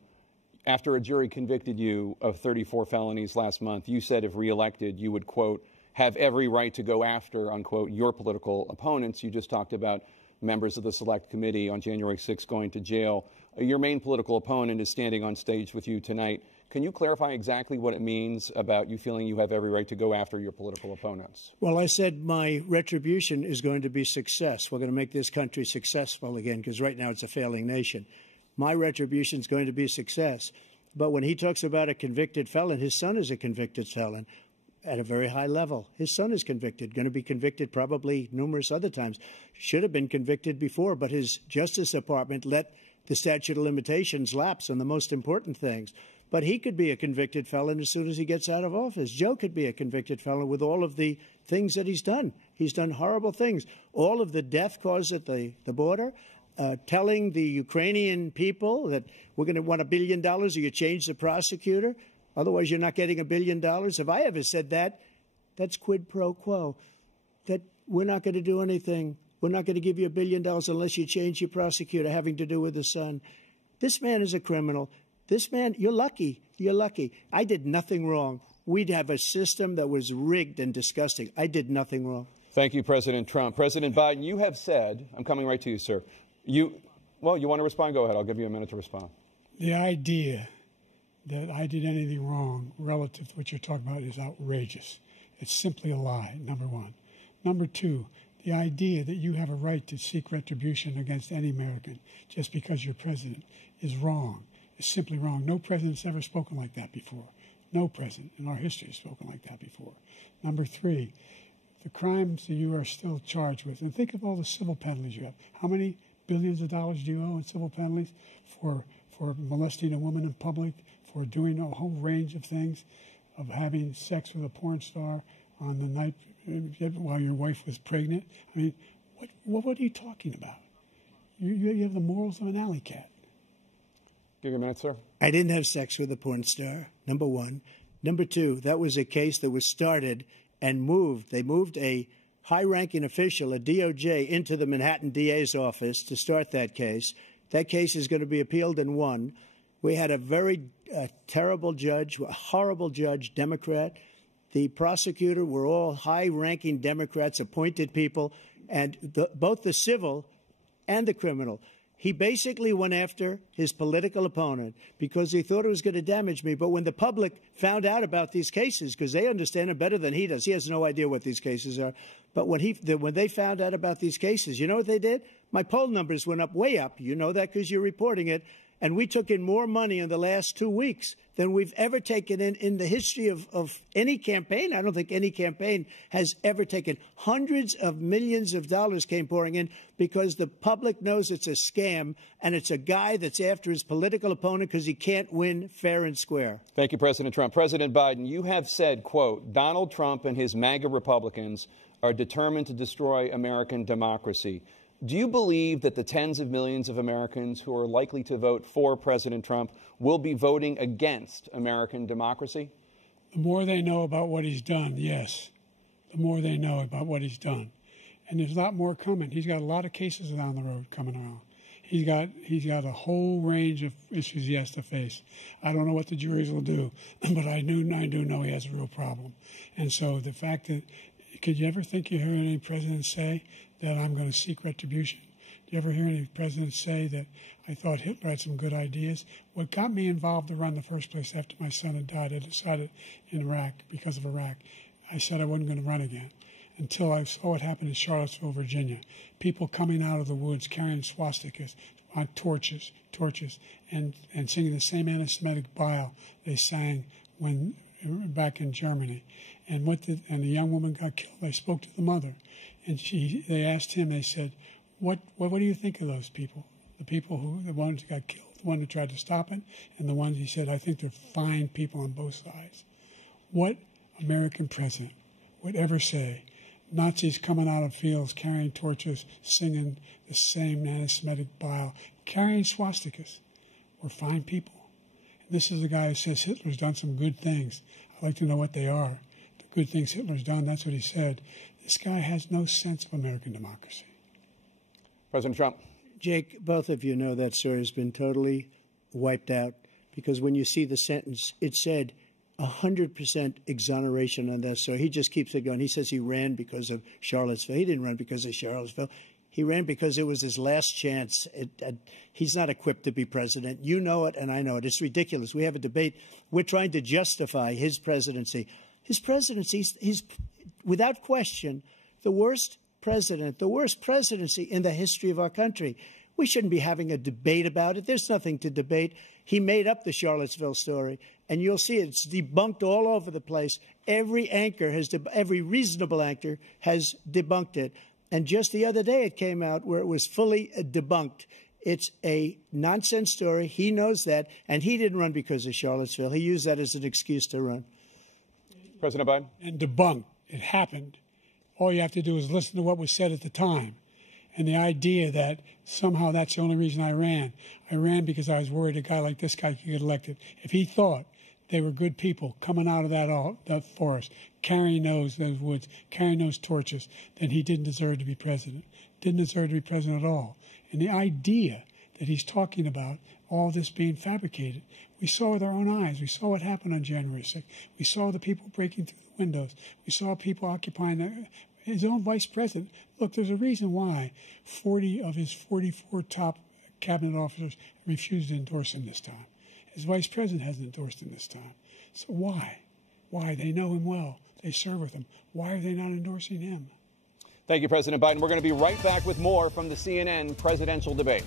After a jury convicted you of 34 felonies last month, you said if reelected, you would, quote, have every right to go after, unquote, your political opponents. You just talked about members of the Select Committee on January 6th going to jail. Your main political opponent is standing on stage with you tonight. Can you clarify exactly what it means about you feeling you have every right to go after your political opponents? Well, I said my retribution is going to be success. We're going to make this country successful again, because right now it's a failing nation. My retribution is going to be success. But when he talks about a convicted felon, his son is a convicted felon at a very high level. His son is convicted, going to be convicted probably numerous other times. Should have been convicted before, but his Justice Department let the statute of limitations lapse on the most important things. But he could be a convicted felon as soon as he gets out of office. Joe could be a convicted felon with all of the things that he's done. He's done horrible things. All of the death caused at the border, telling the Ukrainian people that we're going to want $1 billion or you change the prosecutor. Otherwise, you're not getting $1 billion. If I ever said that, that's quid pro quo, that we're not going to do anything. We're not going to give you $1 billion unless you change your prosecutor having to do with the son. This man is a criminal. This man, you're lucky. You're lucky. I did nothing wrong. We'd have a system that was rigged and disgusting. I did nothing wrong. Thank you, President Trump. President Biden, you have said, I'm coming right to you, sir. You want to respond? Go ahead. I'll give you a minute to respond. The idea that I did anything wrong relative to what you're talking about is outrageous. It's simply a lie, number one. Number two, the idea that you have a right to seek retribution against any American just because you're president is wrong. It's simply wrong. No president's ever spoken like that before. No president in our history has spoken like that before. Number three, the crimes that you are still charged with, and think of all the civil penalties you have. How many billions of dollars do you owe in civil penalties for molesting a woman in public, for doing a whole range of things, of having sex with a porn star on the night while your wife was pregnant? I mean, what are you talking about? You have the morals of an alley cat. Give you a minute, sir. I didn't have sex with a porn star, number one. Number two, that was a case that was started and moved. They moved a high-ranking official, a DOJ, into the Manhattan DA's office to start that case. That case is going to be appealed and won. We had a very terrible judge, a horrible judge, Democrat. The prosecutor were all high-ranking Democrats, appointed people, and both the civil and the criminal. He basically went after his political opponent because he thought it was going to damage me. But when the public found out about these cases, because they understand them better than he does, he has no idea what these cases are. But when they found out about these cases, you know what they did? My poll numbers went up, way up. You know that because you're reporting it. And we took in more money in the last 2 weeks than we've ever taken in the history of any campaign. I don't think any campaign has ever taken. Hundreds of millions of dollars came pouring in because the public knows it's a scam, and it's a guy that's after his political opponent because he can't win fair and square. Thank you, President Trump. President Biden, you have said, quote, Donald Trump and his MAGA Republicans are determined to destroy American democracy. Do you believe that the tens of millions of Americans who are likely to vote for President Trump will be voting against American democracy? The more they know about what he's done, yes. The more they know about what he's done. And there's a lot more coming. He's got a lot of cases down the road coming around. He's got a whole range of issues he has to face. I don't know what the juries will do, but I do know he has a real problem. And so the fact that, could you ever think you hear any president say that I'm going to seek retribution? Do you ever hear any president say that I thought Hitler had some good ideas? What got me involved to run in the first place after my son had died, I decided in Iraq, because of Iraq, I said I wasn't going to run again until I saw what happened in Charlottesville, Virginia. People coming out of the woods carrying swastikas on torches, and singing the same anti-Semitic bile they sang when back in Germany. And the young woman got killed. They spoke to the mother, and they asked him. They said, "What do you think of those people? The ones who got killed, the one who tried to stop it, and the ones," he said, "I think they're fine people on both sides." What American president would ever say, Nazis coming out of fields carrying torches, singing the same anti-Semitic bile, carrying swastikas, were fine people? And this is the guy who says Hitler's done some good things. I'd like to know what they are. The good things Hitler's done, that's what he said. This guy has no sense of American democracy. President Trump. Jake, both of you know that story has been totally wiped out because when you see the sentence, it said, 100% exoneration on this. So he just keeps it going. He says he ran because of Charlottesville. He didn't run because of Charlottesville. He ran because it was his last chance. He's not equipped to be president. You know it, and I know it. It's ridiculous. We have a debate. We're trying to justify his presidency. His presidency, he's without question the worst president, the worst presidency in the history of our country. We shouldn't be having a debate about it. There's nothing to debate. He made up the Charlottesville story, and you'll see it's debunked all over the place. Every reasonable anchor has debunked it. And just the other day it came out where it was fully debunked. It's a nonsense story. He knows that, and he didn't run because of Charlottesville. He used that as an excuse to run. President Biden? And debunked. It happened. All you have to do is listen to what was said at the time. And the idea that somehow that's the only reason I ran because I was worried a guy like this guy could get elected. If he thought they were good people coming out of that forest, carrying those woods, carrying those torches, then he didn't deserve to be president. Didn't deserve to be president at all. And the idea that he's talking about all this being fabricated, we saw with our own eyes. We saw what happened on January 6th. We saw the people breaking through the windows. We saw people occupying his own vice president. Look, there's a reason why 40 of his 44 top cabinet officers refused to endorse him this time. His vice president hasn't endorsed him this time. So why? Why? They know him well. They serve with him. Why are they not endorsing him? Thank you, President Biden. We're going to be right back with more from the CNN presidential debate.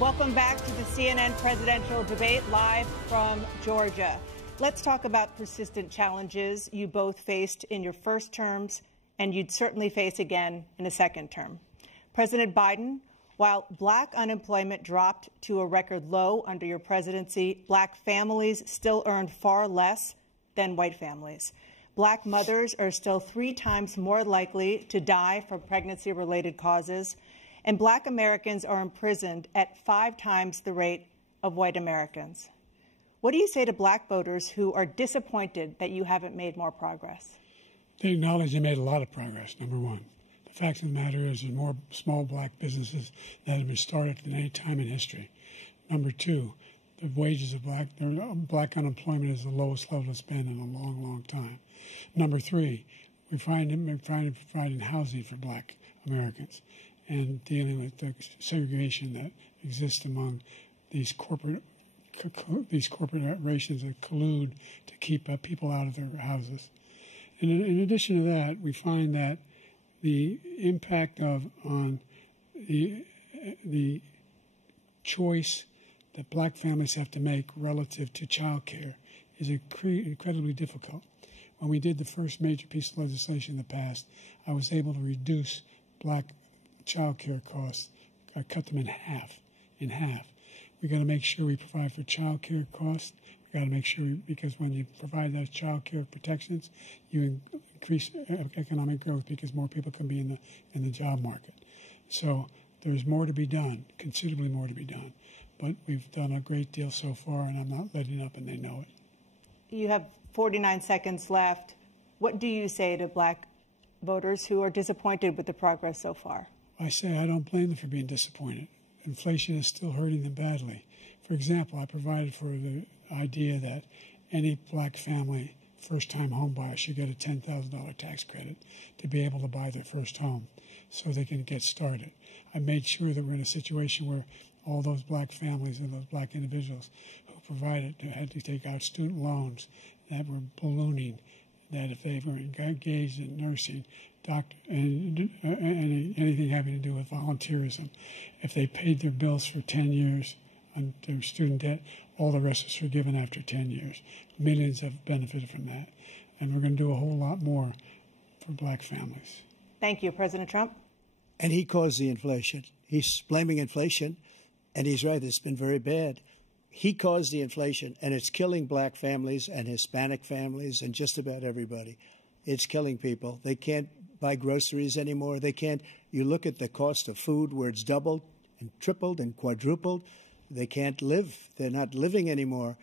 Welcome back to the CNN presidential debate live from Georgia. Let's talk about persistent challenges you both faced in your first terms and you'd certainly face again in a second term. President Biden, while black unemployment dropped to a record low under your presidency, black families still earned far less than white families. Black mothers are still 3 times more likely to die from pregnancy-related causes, and black Americans are imprisoned at 5 times the rate of white Americans. What do you say to black voters who are disappointed that you haven't made more progress? They acknowledge they made a lot of progress, number one. The fact of the matter is there's more small black businesses that have been started than any time in history. Number two, the wages of black unemployment is the lowest level it's been in a long, long time. Number three, we're trying to provide housing for black Americans and dealing with the segregation that exists among these corporations that collude to keep people out of their houses. And in addition to that, we find that the impact on the choice that black families have to make relative to child care is incredibly difficult. When we did the first major piece of legislation in the past, I was able to reduce black child care costs. I cut them in half. We've got to make sure we provide for child care costs. We've got to make sure, because when you provide those child care protections, you increase economic growth because more people can be in the job market. So there's more to be done, considerably more to be done. But we've done a great deal so far, and I'm not letting up, and they know it. You have 49 seconds left. What do you say to black voters who are disappointed with the progress so far? I say I don't blame them for being disappointed. Inflation is still hurting them badly. For example, I provided for the idea that any black family, first-time home buyer, should get a $10,000 tax credit to be able to buy their first home so they can get started. I made sure that we're in a situation where all those black families and those black individuals who provided had to take out student loans that were ballooning, that if they were engaged in nursing, doctor, and anything having to do with volunteerism, if they paid their bills for 10 years on their student debt, all the rest is forgiven after 10 years. Millions have benefited from that. And we're going to do a whole lot more for black families. Thank you. President Trump? And he caused the inflation. He's blaming inflation, and he's right. It's been very bad. He caused the inflation, and it's killing black families and Hispanic families and just about everybody. It's killing people. They can't buy groceries anymore. They can't. You look at the cost of food where it's doubled and tripled and quadrupled. They can't live. They're not living anymore.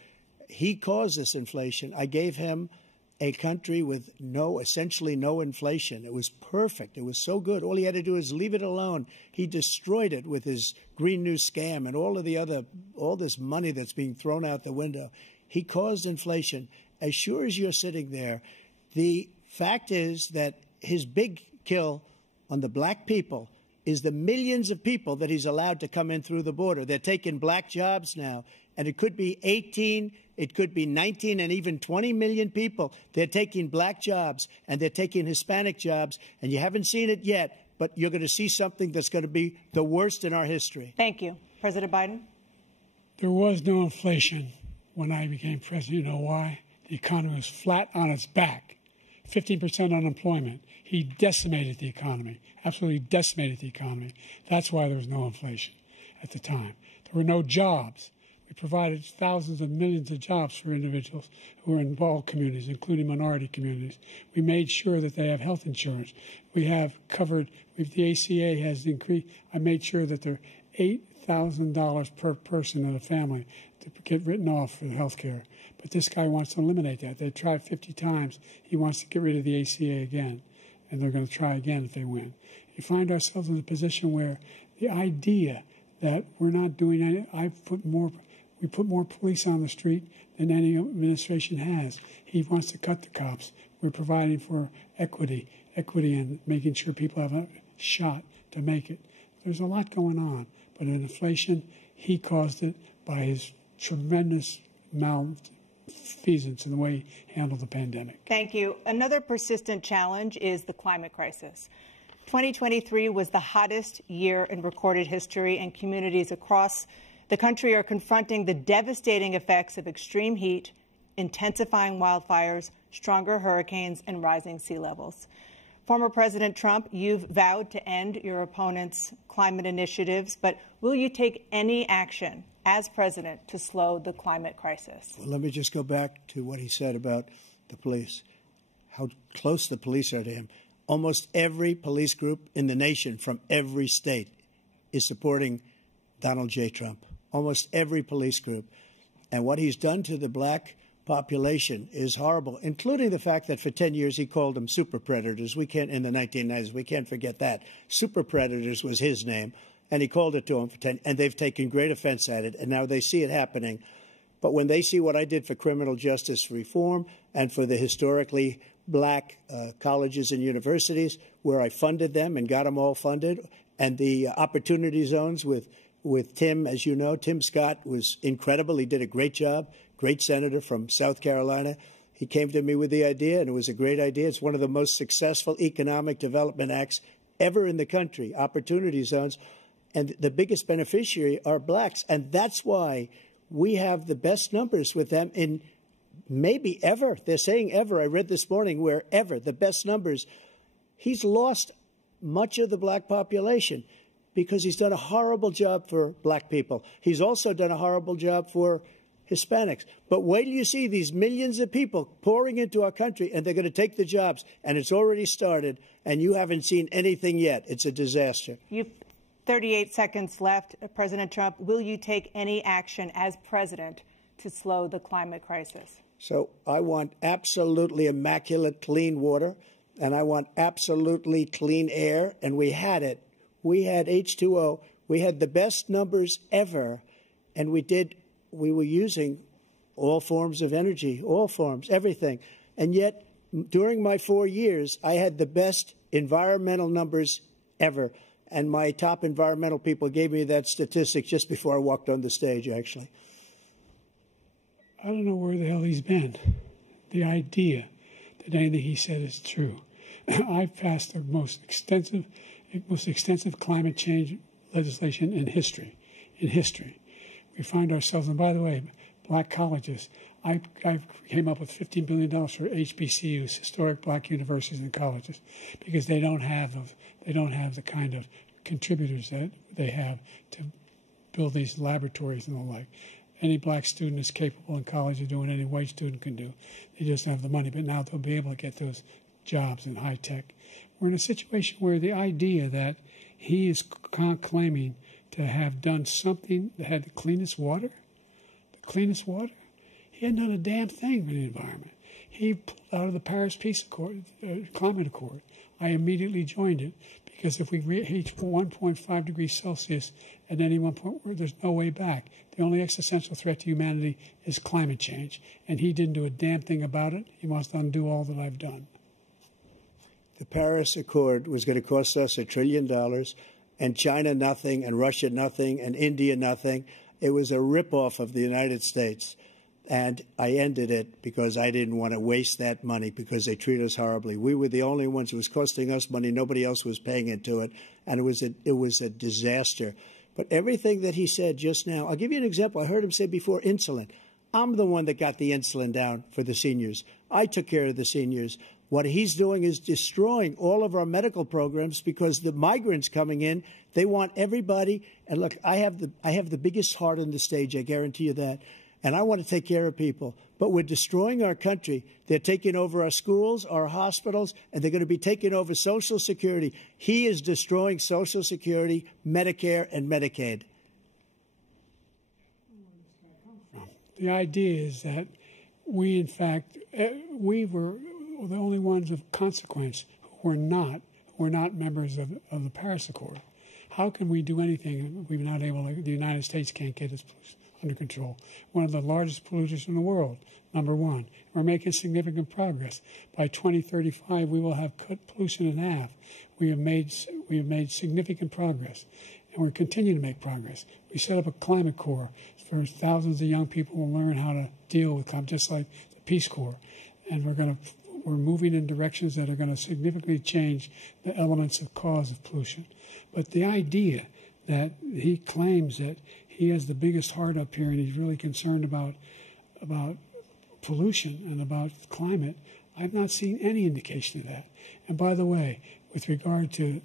He caused this inflation. I gave him a country with essentially no inflation. It was perfect. It was so good. All he had to do is leave it alone. He destroyed it with his Green New Scam and all this money that's being thrown out the window. He caused inflation. As sure as you're sitting there, the fact is that his big kill on the black people is the millions of people that he's allowed to come in through the border. They're taking black jobs now, and it could be 18, it could be 19, and even 20 million people. They're taking black jobs, and they're taking Hispanic jobs, and you haven't seen it yet, but you're going to see something that's going to be the worst in our history. Thank you. President Biden? There was no inflation when I became president. You know why? The economy was flat on its back. 15% unemployment. He decimated the economy, absolutely decimated the economy. That's why there was no inflation at the time. There were no jobs. We provided thousands of millions of jobs for individuals who are in all communities, including minority communities. We made sure that they have health insurance. We have covered, the ACA has increased. I made sure that there are $8,000 per person in a family to get written off for health care. But this guy wants to eliminate that. They tried 50 times. He wants to get rid of the ACA again, and they're going to try again if they win. You find ourselves in a position where the idea that we're not doing anything, we put more police on the street than any administration has. He wants to cut the cops. We're providing for equity and making sure people have a shot to make it. There's a lot going on, but in inflation, he caused it by his tremendous malfeasance in the way he handled the pandemic. Thank you. Another persistent challenge is the climate crisis. 2023 was the hottest year in recorded history, and communities across The country are confronting the devastating effects of extreme heat, intensifying wildfires, stronger hurricanes, and rising sea levels. Former President Trump, you've vowed to end your opponent's climate initiatives, but will you take any action as president to slow the climate crisis? Well, let me just go back to what he said about the police, how close the police are to him. Almost every police group in the nation from every state is supporting Donald J. Trump. Almost every police group. And what he's done to the black population is horrible, including the fact that for 10 years he called them super predators. We can't, in the 1990s, we can't forget that. Super predators was his name, and he called it to them for 10, and they've taken great offense at it, and now they see it happening. But when they see what I did for criminal justice reform and for the historically black colleges and universities, where I funded them and got them all funded, and the opportunity zones with Tim, as you know, Tim Scott was incredible. He did a great job. Great senator from South Carolina. He came to me with the idea, and it was a great idea. It's one of the most successful economic development acts ever in the country, opportunity zones. And the biggest beneficiary are blacks. And that's why we have the best numbers with them in maybe ever. They're saying ever. I read this morning where ever, the best numbers. He's lost much of the black population because he's done a horrible job for black people. He's also done a horrible job for Hispanics. But wait till you see these millions of people pouring into our country, and they're going to take the jobs, and it's already started, and you haven't seen anything yet. It's a disaster. You've 38 seconds left. President Trump, will you take any action as president to slow the climate crisis? So I want absolutely immaculate clean water, and I want absolutely clean air, and we had it. We had H2O. We had the best numbers ever, and we were using all forms of energy, all forms, everything. And yet, during my 4 years, I had the best environmental numbers ever. And my top environmental people gave me that statistic just before I walked on the stage, actually. I don't know where the hell he's been. The idea that anything he said is true. I've passed the most extensive climate change legislation in history. We find ourselves, and by the way, black colleges. I came up with $15 billion for HBCUs, historic black universities and colleges, because they don't have the kind of contributors that they have to build these laboratories and the like. Any black student is capable in college of doing any white student can do. They just don't have the money, but now they'll be able to get those jobs in high tech. We're in a situation where the idea that he is claiming to have done something that had the cleanest water. He hadn't done a damn thing for the environment. He pulled out of the Paris Climate Accord. I immediately joined it because if we reach 1.5 degrees Celsius at any one point, there's no way back. The only existential threat to humanity is climate change, and he didn't do a damn thing about it. He wants to undo all that I've done. The Paris Accord was going to cost us $1 trillion. And China nothing, and Russia nothing, and India nothing. It was a ripoff of the United States. And I ended it because I didn't want to waste that money because they treat us horribly. We were the only ones who was costing us money. Nobody else was paying into it. And it was a disaster. But everything that he said just now, I'll give you an example. I heard him say before insulin. I'm the one that got the insulin down for the seniors. I took care of the seniors. What he's doing is destroying all of our medical programs because the migrants coming in, they want everybody. And look, I have the biggest heart on the stage, I guarantee you that. And I want to take care of people. But we're destroying our country. They're taking over our schools, our hospitals, and they're going to be taking over Social Security. He is destroying Social Security, Medicare, and Medicaid. The idea is that we, in fact, we were the only ones of consequence who were not members of the Paris Accord. How can we do anything if we're not able to, the United States can't get its pollution under control? One of the largest polluters in the world, number one. We're making significant progress. By 2035, we will have cut pollution in half. We have made significant progress, and we're continuing to make progress. We set up a climate corps for thousands of young people who will learn how to deal with climate, just like the Peace Corps. And we're moving in directions that are going to significantly change the elements of cause of pollution. But the idea that he claims that he has the biggest heart up here, and he's really concerned about pollution and about climate. I've not seen any indication of that. And by the way, with regard to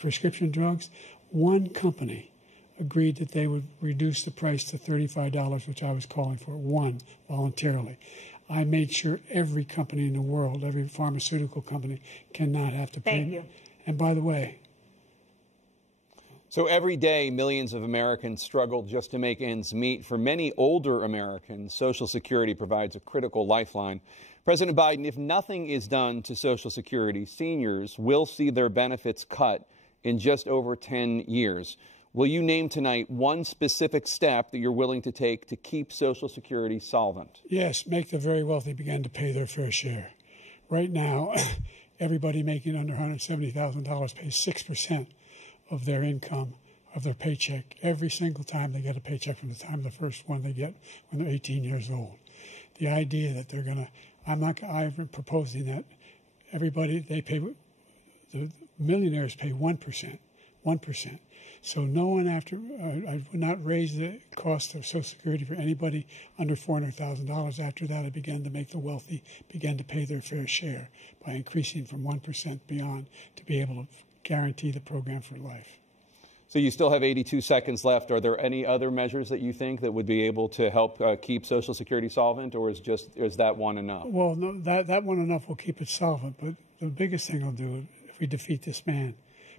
prescription drugs, one company agreed that they would reduce the price to $35, which I was calling for, one, voluntarily. I made sure every company in the world, every pharmaceutical company, cannot have to pay. Thank you. And by the way, so every day, millions of Americans struggle just to make ends meet. For many older Americans, Social Security provides a critical lifeline. President Biden, if nothing is done to Social Security, seniors will see their benefits cut in just over 10 years. Will you name tonight one specific step that you're willing to take to keep Social Security solvent? yes, make the very wealthy begin to pay their fair share. Right now, everybody making under $170,000 pays 6% of their income, of their paycheck, every single time they get a paycheck from the time the first one they get when they're 18 years old. The idea that they're going to, I've been proposing that everybody, the millionaires pay 1%. So no one I would not raise the cost of Social Security for anybody under $400,000. After that, I began to make the wealthy begin to pay their fair share by increasing from 1% beyond to be able to guarantee the program for life. So you still have 82 seconds left. Are there any other measures that you think that would be able to help keep Social Security solvent, or is that one enough? Well, no, that one enough will keep it solvent, but the biggest thing I'll do if we defeat this man,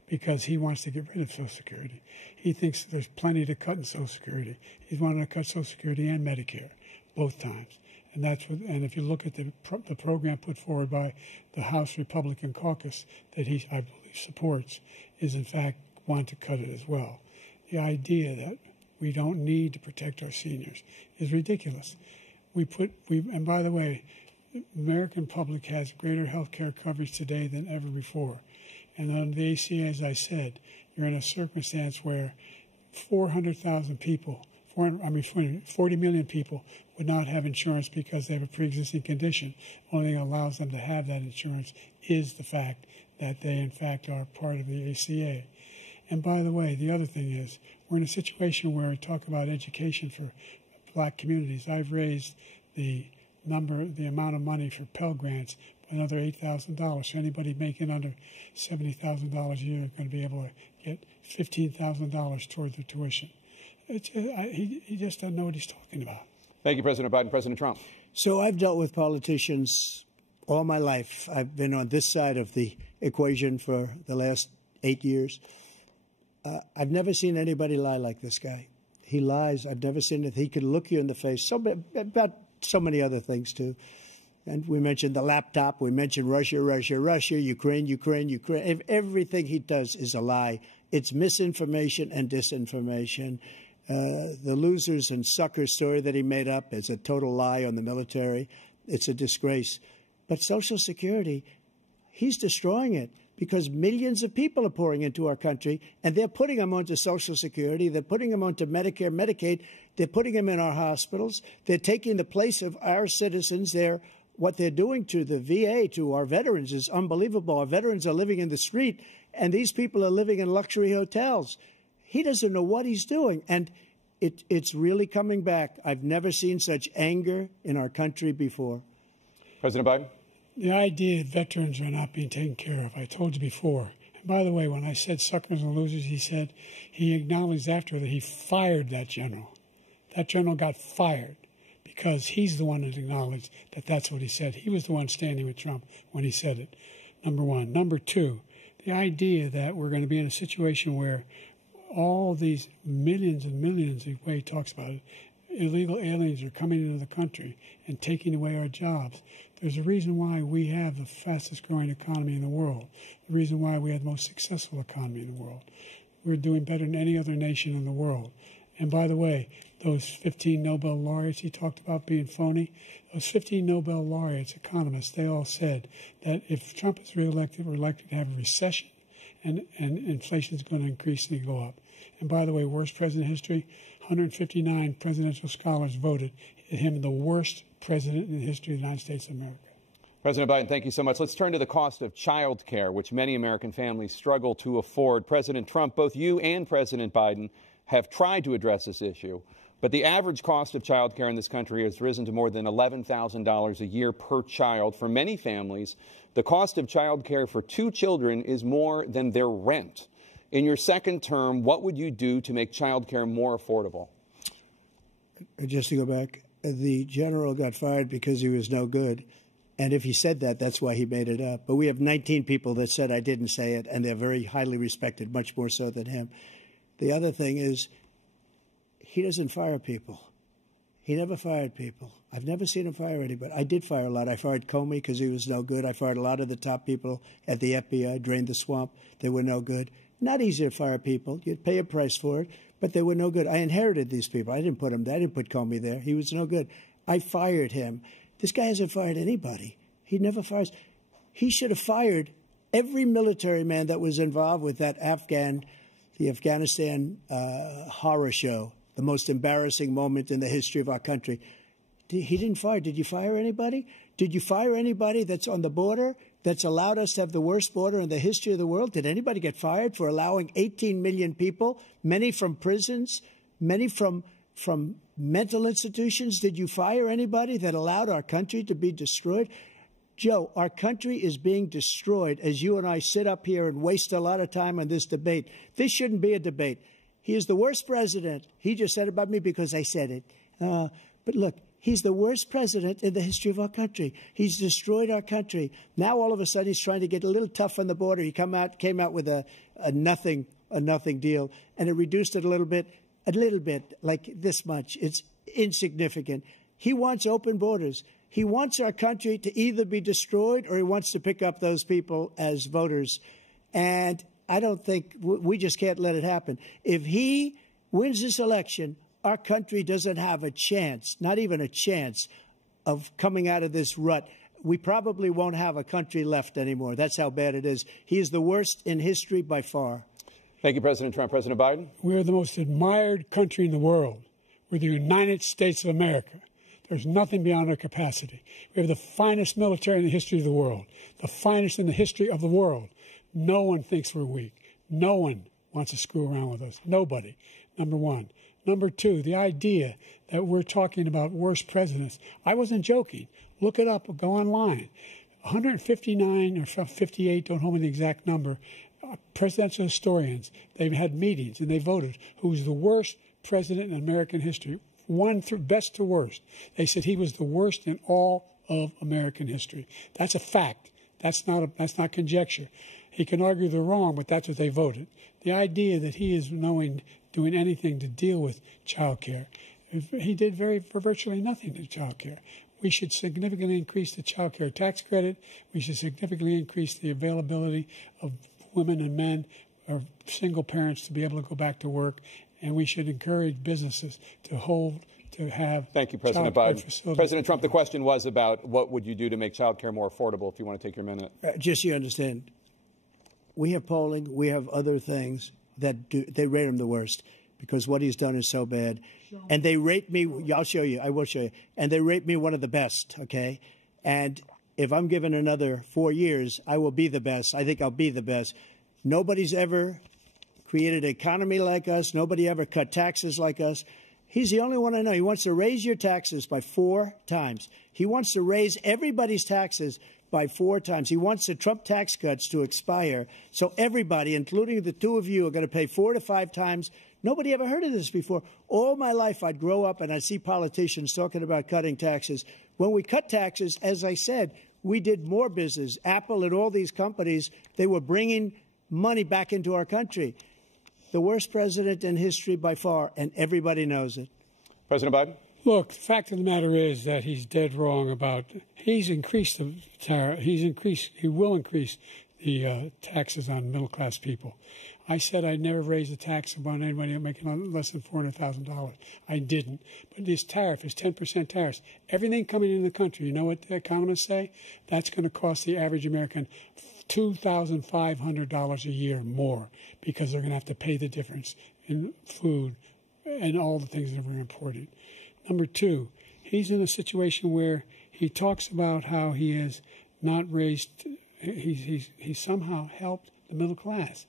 because he wants to get rid of Social Security. He thinks there's plenty to cut in Social Security. He's wanting to cut Social Security and Medicare, both times. And and if you look at the program put forward by the House Republican caucus that I believe supports, is in fact want to cut it as well. The idea that we don't need to protect our seniors is ridiculous. And by the way, the American public has greater health care coverage today than ever before. And on the ACA, as I said, you're in a circumstance where 400,000 people, 40 million people would not have insurance because they have a pre-existing condition. Only thing that allows them to have that insurance is the fact that they, in fact, are part of the ACA. And by the way, the other thing is, we're in a situation where we talk about education for black communities. I've raised the amount of money for Pell Grants by another $8,000. So anybody making under $70,000 a year is going to be able to get $15,000 toward their tuition. He just doesn't know what he's talking about. Thank you, President Biden. President Trump. So I've dealt with politicians all my life. I've been on this side of the equation for the last 8 years. I've never seen anybody lie like this guy. He lies. I've never seen it. He can look you in the face. About so many other things, too. And we mentioned the laptop. We mentioned Russia, Ukraine. Everything he does is a lie. It's misinformation and disinformation. The losers and suckers story that he made up is a total lie on the military. It's a disgrace. But Social Security, he's destroying it because millions of people are pouring into our country, and they're putting them onto Social Security. They're putting them onto Medicare, Medicaid. They're putting them in our hospitals. They're taking the place of our citizens. What they're doing to the VA, to our veterans, is unbelievable. Our veterans are living in the street, and these people are living in luxury hotels. He doesn't know what he's doing, and it's really coming back. I've never seen such anger in our country before. President Biden? The idea that veterans are not being taken care of, I told you before. And by the way, when I said suckers and losers, he acknowledged after that he fired that general. That general got fired because he's the one that acknowledged that that's what he said. He was the one standing with Trump when he said it, number one. Number two, the idea that we're going to be in a situation where all these millions and millions, the way he talks about it, illegal aliens are coming into the country and taking away our jobs. There's a reason why we have the fastest growing economy in the world, the reason why we have the most successful economy in the world. We're doing better than any other nation in the world. And by the way, those 15 Nobel laureates he talked about being phony, those 15 Nobel laureates, economists, they all said that if Trump is reelected, we're likely to have a recession and inflation is going to increasingly go up. And by the way, worst president in history, 159 presidential scholars voted him the worst president in the history of the United States of America. President Biden, thank you so much. Let's turn to the cost of child care, which many American families struggle to afford. President Trump, both you and President Biden have tried to address this issue. But the average cost of child care in this country has risen to more than $11,000 a year per child. For many families, the cost of child care for 2 children is more than their rent. In your second term, what would you do to make child care more affordable? Just to go back, the general got fired because he was no good. And if he said that, that's why he made it up. But we have 19 people that said I didn't say it, and they're very highly respected, much more so than him. The other thing is, he doesn't fire people. He never fired people. I've never seen him fire anybody. I did fire a lot. I fired Comey because he was no good. I fired a lot of the top people at the FBI, drained the swamp. They were no good. Not easy to fire people. You'd pay a price for it, but they were no good. I inherited these people. I didn't put them there. I didn't put Comey there. He was no good. I fired him. This guy hasn't fired anybody. He never fires. He should have fired every military man that was involved with that the Afghanistan horror show, the most embarrassing moment in the history of our country. He didn't fire. Did you fire anybody? Did you fire anybody that's on the border that's allowed us to have the worst border in the history of the world? Did anybody get fired for allowing 18 million people, many from prisons, many from mental institutions? Did you fire anybody that allowed our country to be destroyed? Joe, our country is being destroyed as you and I sit up here and waste a lot of time on this debate. This shouldn't be a debate. He is the worst president. He just said about me because I said it. But look, he's the worst president in the history of our country. He's destroyed our country. Now all of a sudden he's trying to get a little tough on the border. He came out with a nothing deal, and it reduced it a little bit, like this much. It's insignificant. He wants open borders. He wants our country to either be destroyed or he wants to pick up those people as voters. And I don't think we just can't let it happen. If he wins this election, our country doesn't have a chance, not even a chance, of coming out of this rut. We probably won't have a country left anymore. That's how bad it is. He is the worst in history by far. Thank you, President Trump. President Biden? We are the most admired country in the world. We're the United States of America. There's nothing beyond our capacity. We have the finest military in the history of the world, the finest in the history of the world. No one thinks we're weak. No one wants to screw around with us. Nobody, number one. Number two, the idea that we're talking about worst presidents. I wasn't joking. Look it up or go online. 159 or 58, don't hold me the exact number, presidential historians, they've had meetings and they voted who's the worst president in American history. One through best to worst. They said he was the worst in all of American history. That's a fact. That's not conjecture. He can argue they're wrong, but that's what they voted. The idea that he is doing anything to deal with child care, he did virtually nothing to child care. We should significantly increase the child care tax credit. We should significantly increase the availability of women and men or single parents to be able to go back to work. And we should encourage businesses to have. Thank you, President Biden. President Trump, the question was about what would you do to make child care more affordable, if you want to take your minute. Just so you understand, we have polling, we have other things that they rate him the worst because what he's done is so bad. And they rate me, I'll show you, I will show you, and they rate me one of the best, okay? And if I'm given another 4 years, I will be the best. I think I'll be the best. Nobody's ever created an economy like us. Nobody ever cut taxes like us. He's the only one I know. He wants to raise your taxes by 4 times. He wants to raise everybody's taxes by 4 times. He wants the Trump tax cuts to expire. So everybody, including the two of you, are going to pay 4 to 5 times. Nobody ever heard of this before. All my life, I'd grow up and I'd see politicians talking about cutting taxes. When we cut taxes, as I said, we did more business. Apple and all these companies, they were bringing money back into our country. The worst president in history by far, and everybody knows it. President Biden? Look, the fact of the matter is that he's dead wrong about, he's increased the tariff, he will increase the taxes on middle-class people. I said I'd never raise the tax on anybody making less than $400,000. I didn't. But this tariff is 10% tariffs. Everything coming in the country, you know what the economists say? That's going to cost the average American $2,500 a year more because they're going to have to pay the difference in food and all the things that are important. Number two, he's in a situation where he talks about how he has not raised, he's somehow helped the middle class.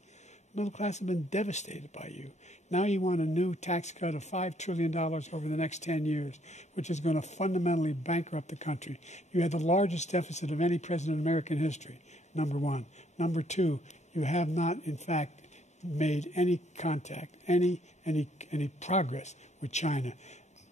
Middle class have been devastated by you. Now you want a new tax cut of $5 trillion over the next 10 years, which is going to fundamentally bankrupt the country. You had the largest deficit of any president in American history, number one. Number two, you have not, in fact, made any contact, any progress with China.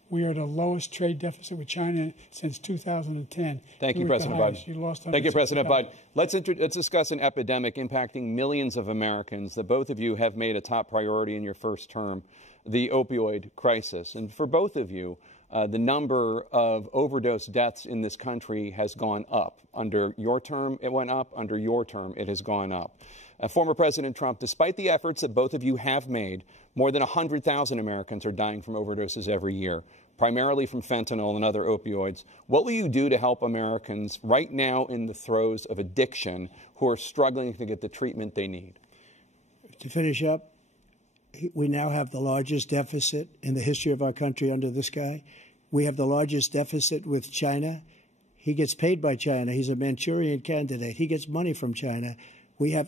We are the lowest trade deficit with China since 2010. Thank you, President Biden. Thank you, President Biden. Let's discuss an epidemic impacting millions of Americans that both of you have made a top priority in your first term, the opioid crisis. And for both of you, the number of overdose deaths in this country has gone up. Under your term, it went up. Under your term, it has gone up. Former President Trump, despite the efforts that both of you have made, more than 100,000 Americans are dying from overdoses every year, primarily from fentanyl and other opioids. What will you do to help Americans right now in the throes of addiction who are struggling to get the treatment they need? To finish up, we now have the largest deficit in the history of our country under this guy. We have the largest deficit with China. He gets paid by China. He's a Manchurian candidate. He gets money from China.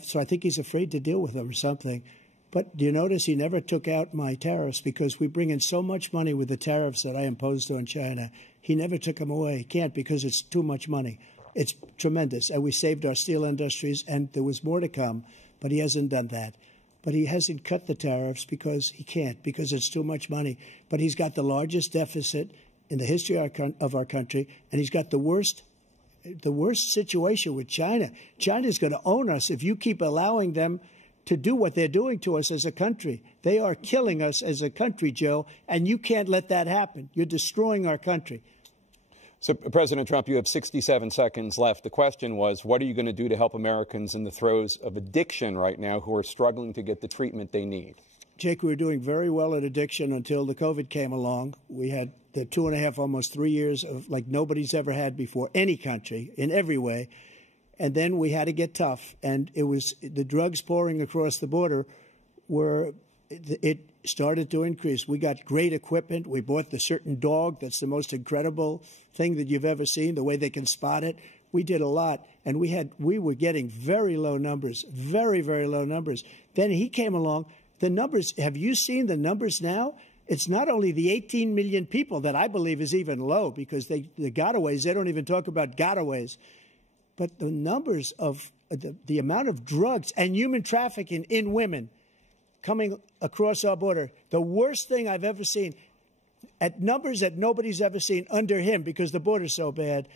So I think he's afraid to deal with them or something. But do you notice he never took out my tariffs because we bring in so much money with the tariffs that I imposed on China. He never took them away. He can't because it's too much money. It's tremendous. And we saved our steel industries, and there was more to come, but he hasn't done that. But he hasn't cut the tariffs because he can't, because it's too much money. But he's got the largest deficit in the history of our country, and he's got the worst situation with China. China's going to own us if you keep allowing them to do what they're doing to us as a country. They are killing us as a country, Joe, and you can't let that happen. You're destroying our country. So, President Trump, you have 67 seconds left. The question was, what are you going to do to help Americans in the throes of addiction right now who are struggling to get the treatment they need? Jake, we were doing very well at addiction until the COVID came along. We had the 2.5, almost 3 years of like nobody's ever had before, any country, in every way. And then we had to get tough. And it was the drugs pouring across the border it started to increase. We got great equipment. We bought the certain dog that's the most incredible thing that you've ever seen, the way they can spot it. We did a lot, and we were getting very low numbers, very, very low numbers. Then he came along. The numbers, have you seen the numbers now? It's not only the 18 million people that I believe is even low because the gotaways, they don't even talk about gotaways. But the numbers of the amount of drugs and human trafficking in women coming across our border, the worst thing I've ever seen, at numbers that nobody's ever seen under him because the border's so bad.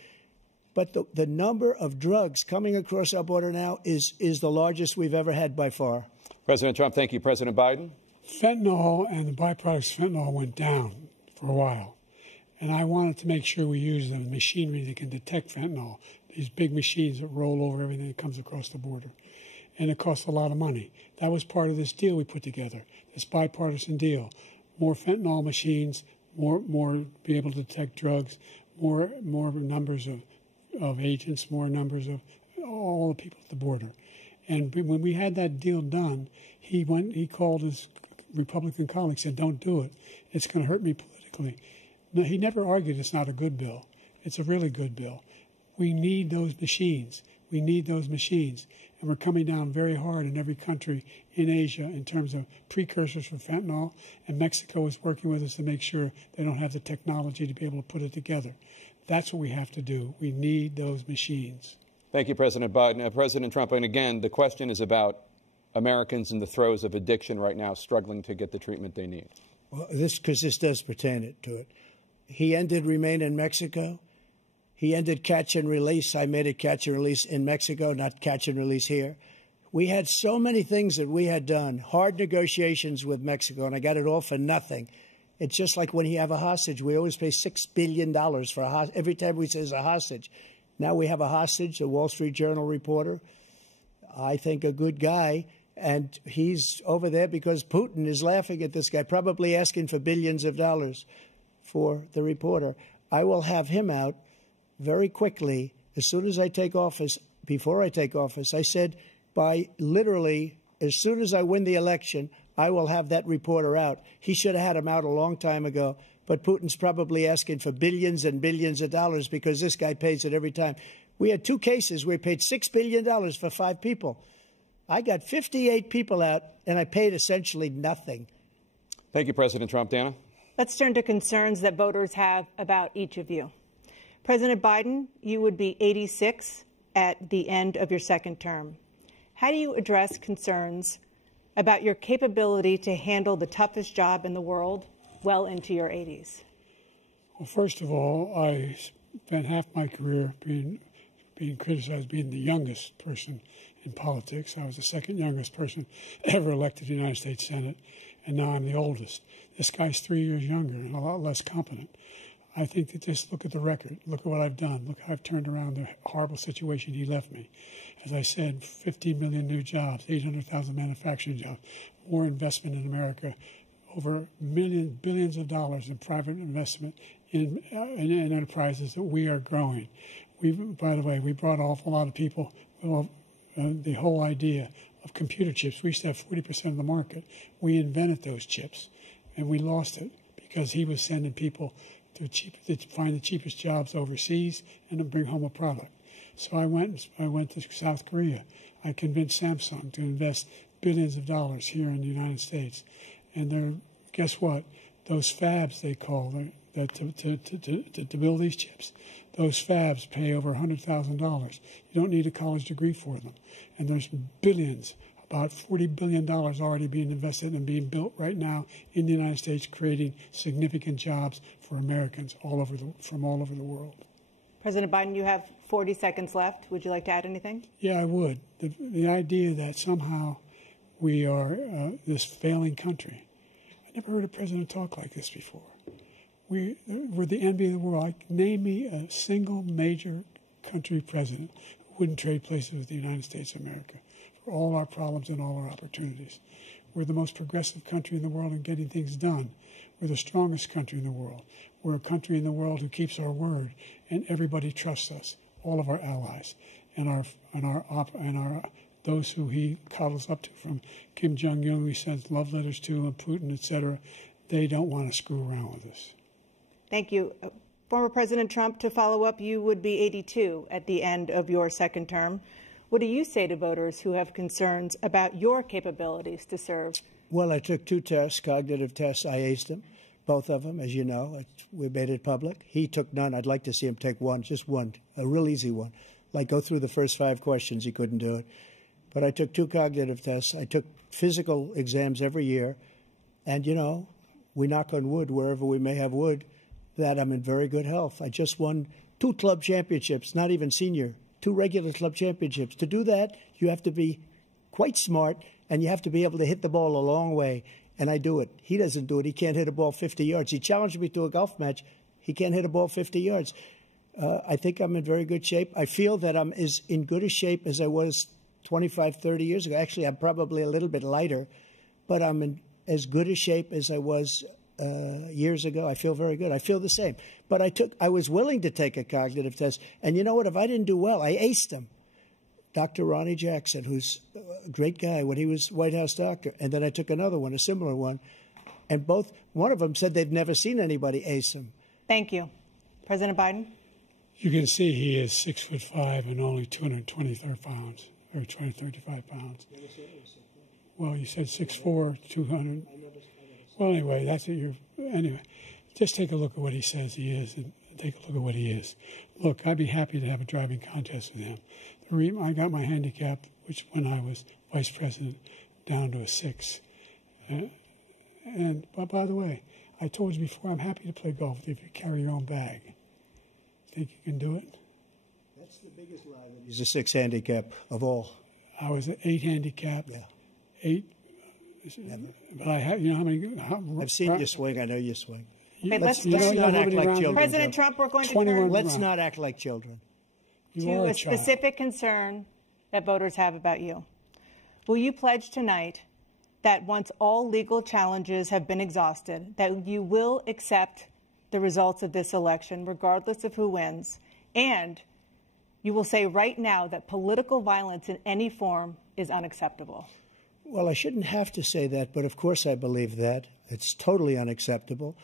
But the number of drugs coming across our border now is the largest we've ever had by far. President Trump, thank you. President Biden? Fentanyl and the byproducts of fentanyl went down for a while. And I wanted to make sure we use the machinery that can detect fentanyl, these big machines that roll over everything that comes across the border. And it costs a lot of money. That was part of this deal we put together, this bipartisan deal. More fentanyl machines, more be able to detect drugs, more numbers of agents, more numbers of all the people at the border. And when we had that deal done, he called his Republican colleagues, said, don't do it. It's going to hurt me politically. No, he never argued it's not a good bill. It's a really good bill. We need those machines. We need those machines. And we're coming down very hard in every country in Asia in terms of precursors for fentanyl. And Mexico is working with us to make sure they don't have the technology to be able to put it together. That's what we have to do. We need those machines. Thank you, President Biden. President Trump, and again, the question is about Americans in the throes of addiction right now struggling to get the treatment they need. Well, because this does pertain to it. He ended Remain in Mexico. He ended catch and release. I made it catch and release in Mexico, not catch and release here. We had so many things that we had done, hard negotiations with Mexico, and I got it all for nothing. It's just like when you have a hostage. We always pay $6 billion for a hostage. Every time we say it's a hostage. Now we have a hostage, a Wall Street Journal reporter, I think a good guy, and he's over there because Putin is laughing at this guy, probably asking for billions of dollars for the reporter. I will have him out very quickly as soon as I take office. Before I take office, I said by literally as soon as I win the election, I will have that reporter out. He should have had him out a long time ago. But Putin's probably asking for billions and billions of dollars because this guy pays it every time. We had 2 cases where we paid $6 billion for 5 people. I got 58 people out, and I paid essentially nothing. Thank you, President Trump. Dana? Let's turn to concerns that voters have about each of you. President Biden, you would be 86 at the end of your second term. How do you address concerns about your capability to handle the toughest job in the world well into your 80s? Well, first of all, I spent half my career being criticized being the youngest person in politics. I was the second youngest person ever elected to the United States Senate, and now I'm the oldest. This guy's 3 years younger and a lot less competent. I think that just look at the record. Look at what I've done. Look how I've turned around the horrible situation he left me. As I said, 15 million new jobs, 800,000 manufacturing jobs, more investment in America, over billions of dollars in private investment in enterprises that we are growing. By the way, we brought an awful lot of people. The whole idea of computer chips, we used to have 40% of the market. We invented those chips, and we lost it because he was sending people to find the cheapest jobs overseas and to bring home a product. So I went to South Korea. I convinced Samsung to invest billions of dollars here in the United States. And guess what? Those fabs, they call them, to build these chips, those fabs pay over $100,000. You don't need a college degree for them. And there's billions, about $40 billion already being invested and being built right now in the United States, creating significant jobs for Americans from all over the world. President Biden, you have 40 seconds left. Would you like to add anything? Yeah, I would. The idea that somehow we are this failing country. I never heard a president talk like this before. We're the envy of the world. Name me a single major country president who wouldn't trade places with the United States of America for all our problems and all our opportunities. We're the most progressive country in the world in getting things done. We're the strongest country in the world. We're a country in the world who keeps our word, and everybody trusts us, all of our allies, and those who he coddles up to, from Kim Jong-un, who he sends love letters to, and Putin, etc. They don't want to screw around with us. Thank you. Former President Trump, to follow up, you would be 82 at the end of your second term. What do you say to voters who have concerns about your capabilities to serve? Well, I took 2 tests, cognitive tests. I aced them, both of them, as you know. We made it public. He took none. I'd like to see him take one, just one, a real easy one. Like go through the first 5 questions. He couldn't do it. But I took 2 cognitive tests. I took physical exams every year. And, you know, we knock on wood wherever we may have wood, that I'm in very good health. I just won 2 club championships, not even senior, 2 regular club championships. To do that, you have to be quite smart, and you have to be able to hit the ball a long way. And I do it. He doesn't do it. He can't hit a ball 50 yards. He challenged me to a golf match. He can't hit a ball 50 yards. I think I'm in very good shape. I feel that I'm as in good a shape as I was 25, 30 years ago. Actually, I'm probably a little bit lighter, but I'm in as good a shape as I was years ago. I feel very good. I feel the same. But I was willing to take a cognitive test. And you know what? If I didn't do well, I aced them. Dr. Ronnie Jackson, who's a great guy when he was White House doctor. And then I took another one, a similar one. And one of them said they've never seen anybody ace him. Thank you. President Biden? You can see he is 6'5" and only 223 pounds, or 235 pounds. Well, you said 6'4", 200. Well, anyway, that's what anyway, just take a look at what he says he is, and take a look at what he is. Look, I'd be happy to have a driving contest with him. I got my handicap, which when I was vice president, down to a 6. But by the way, I told you before, I'm happy to play golf if you carry your own bag. Think you can do it? That's the biggest lie. He's a 6 handicap of all. I was an 8 handicap. Yeah. 8. But I have, you know how many? I've seen you swing. I know you swing. Okay, let's not act like children. President Trump, we're going to turn Let's not act like children. to a specific concern that voters have about you. Will you pledge tonight that once all legal challenges have been exhausted, that you will accept the results of this election, regardless of who wins, and you will say right now that political violence in any form is unacceptable? Well, I shouldn't have to say that, but of course I believe that. It's totally unacceptable.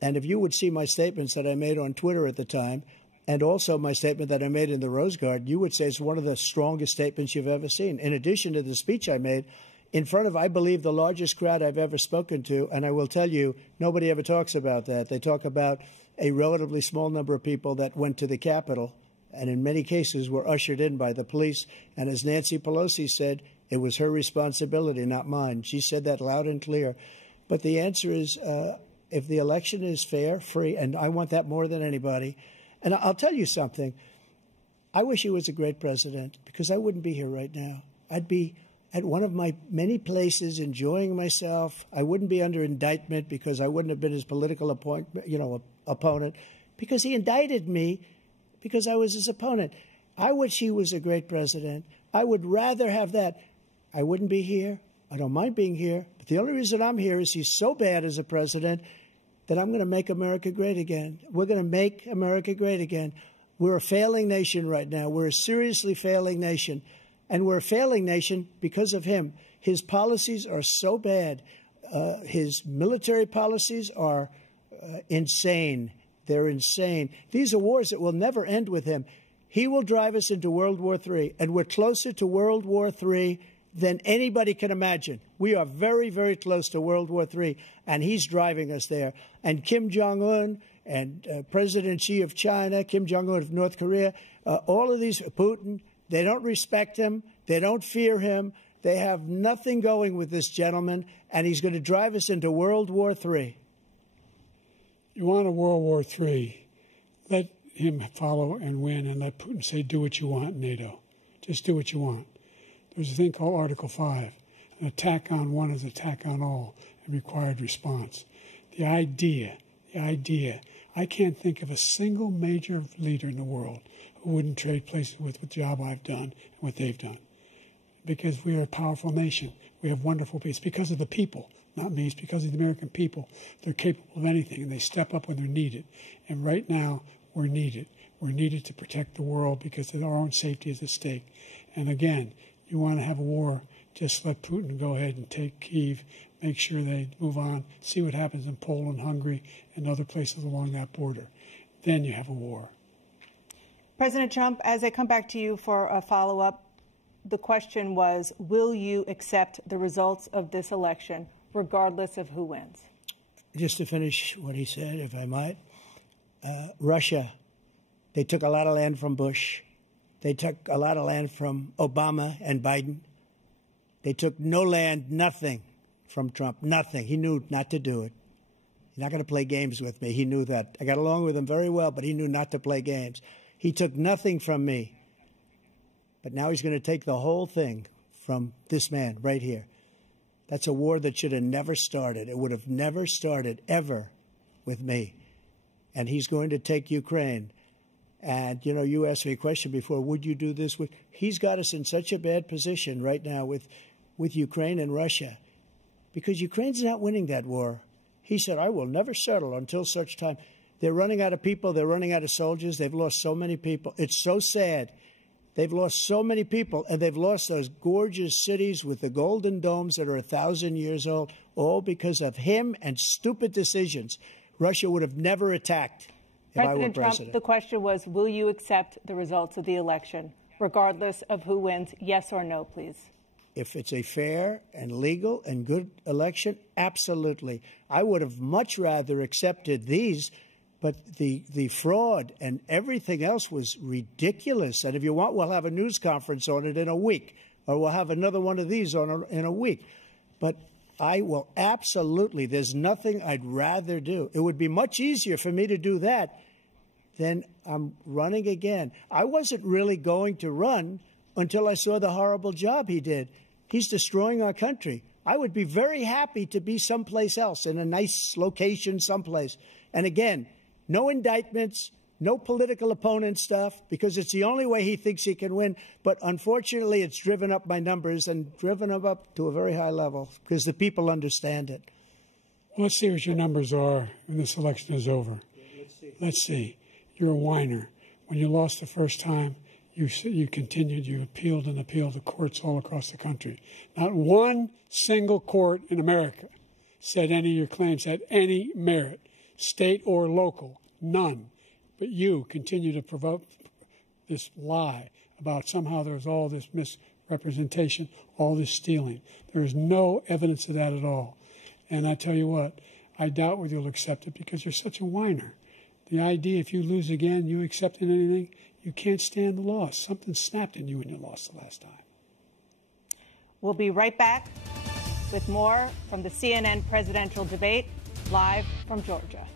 And if you would see my statements that I made on Twitter at the time, And also my statement that I made in the Rose Garden, you would say is one of the strongest statements you've ever seen. In addition to the speech I made in front of, I believe, the largest crowd I've ever spoken to. And I will tell you, nobody ever talks about that. They talk about a relatively small number of people that went to the Capitol and in many cases were ushered in by the police. And as Nancy Pelosi said, it was her responsibility, not mine. She said that loud and clear. But the answer is, if the election is fair, free, and I want that more than anybody. And I'll tell you something. I wish he was a great president because I wouldn't be here right now. I'd be at one of my many places enjoying myself. I wouldn't be under indictment because I wouldn't have been his political opponent because he indicted me because I was his opponent. I wish he was a great president. I would rather have that. I wouldn't be here. I don't mind being here. But the only reason I'm here is he's so bad as a president that I'm going to make America great again. We're going to make America great again. We're a failing nation right now. We're a seriously failing nation. And we're a failing nation because of him. His policies are so bad. His military policies are insane. They're insane. These are wars that will never end with him. He will drive us into World War III, and we're closer to World War III than anybody can imagine. We are very, very close to World War III, and he's driving us there. And Kim Jong-un and President Xi of China, Kim Jong-un of North Korea, all of these, Putin, they don't respect him. They don't fear him. They have nothing going with this gentleman, and he's going to drive us into World War III. You want a World War III, let him follow and win, and let Putin say, do what you want, NATO. Just do what you want. There's a thing called Article 5. An attack on one is an attack on all, and required response. The idea, I can't think of a single major leader in the world who wouldn't trade places with the job I've done and what they've done. Because we are a powerful nation. We have wonderful people. It's because of the people, not me. It's because of the American people. They're capable of anything, and they step up when they're needed. And right now, we're needed. We're needed to protect the world because our own safety is at stake. And again, you want to have a war, just let Putin go ahead and take Kyiv, make sure they move on, see what happens in Poland, Hungary, and other places along that border. Then you have a war. President Trump, as I come back to you for a follow-up, the question was, will you accept the results of this election, regardless of who wins? Just to finish what he said, if I might, Russia, they took a lot of land from Bush. They took a lot of land from Obama and Biden. They took no land, nothing from Trump, nothing. He knew not to do it. He's not going to play games with me. He knew that. I got along with him very well, but he knew not to play games. He took nothing from me. But now he's going to take the whole thing from this man right here. That's a war that should have never started. It would have never started ever with me. And he's going to take Ukraine. And, you know, you asked me a question before, would you do this? He's got us in such a bad position right now with Ukraine and Russia because Ukraine's not winning that war. He said, I will never settle until such time. They're running out of people. They're running out of soldiers. They've lost so many people. It's so sad. They've lost so many people, and they've lost those gorgeous cities with the golden domes that are 1,000 years old, all because of him and stupid decisions. Russia would have never attacked if I were president. President Trump, the question was, will you accept the results of the election, regardless of who wins? Yes or no, please. If it's a fair and legal and good election, absolutely. I would have much rather accepted these, but the fraud and everything else was ridiculous. And if you want, we'll have a news conference on it in a week, or we'll have another one of these in a week. But I will absolutely, there's nothing I'd rather do. It would be much easier for me to do that than I'm running again. I wasn't really going to run until I saw the horrible job he did. He's destroying our country. I would be very happy to be someplace else, in a nice location someplace. And again, no indictments, no political opponent stuff, because it's the only way he thinks he can win. But unfortunately, it's driven up my numbers and driven them up to a very high level because the people understand it. Well, let's see what your numbers are when this election is over. Let's see. You're a whiner. When you lost the first time, you continued, you appealed and appealed to courts all across the country. Not one single court in America said any of your claims had any merit, state or local, none. But you continue to provoke this lie about somehow there's all this misrepresentation, all this stealing. There is no evidence of that at all. And I tell you what, I doubt whether you'll accept it because you're such a whiner. The idea if you lose again, you accepting anything, you can't stand the loss. Something snapped in you when you lost the last time. We'll be right back with more from the CNN presidential debate, live from Georgia.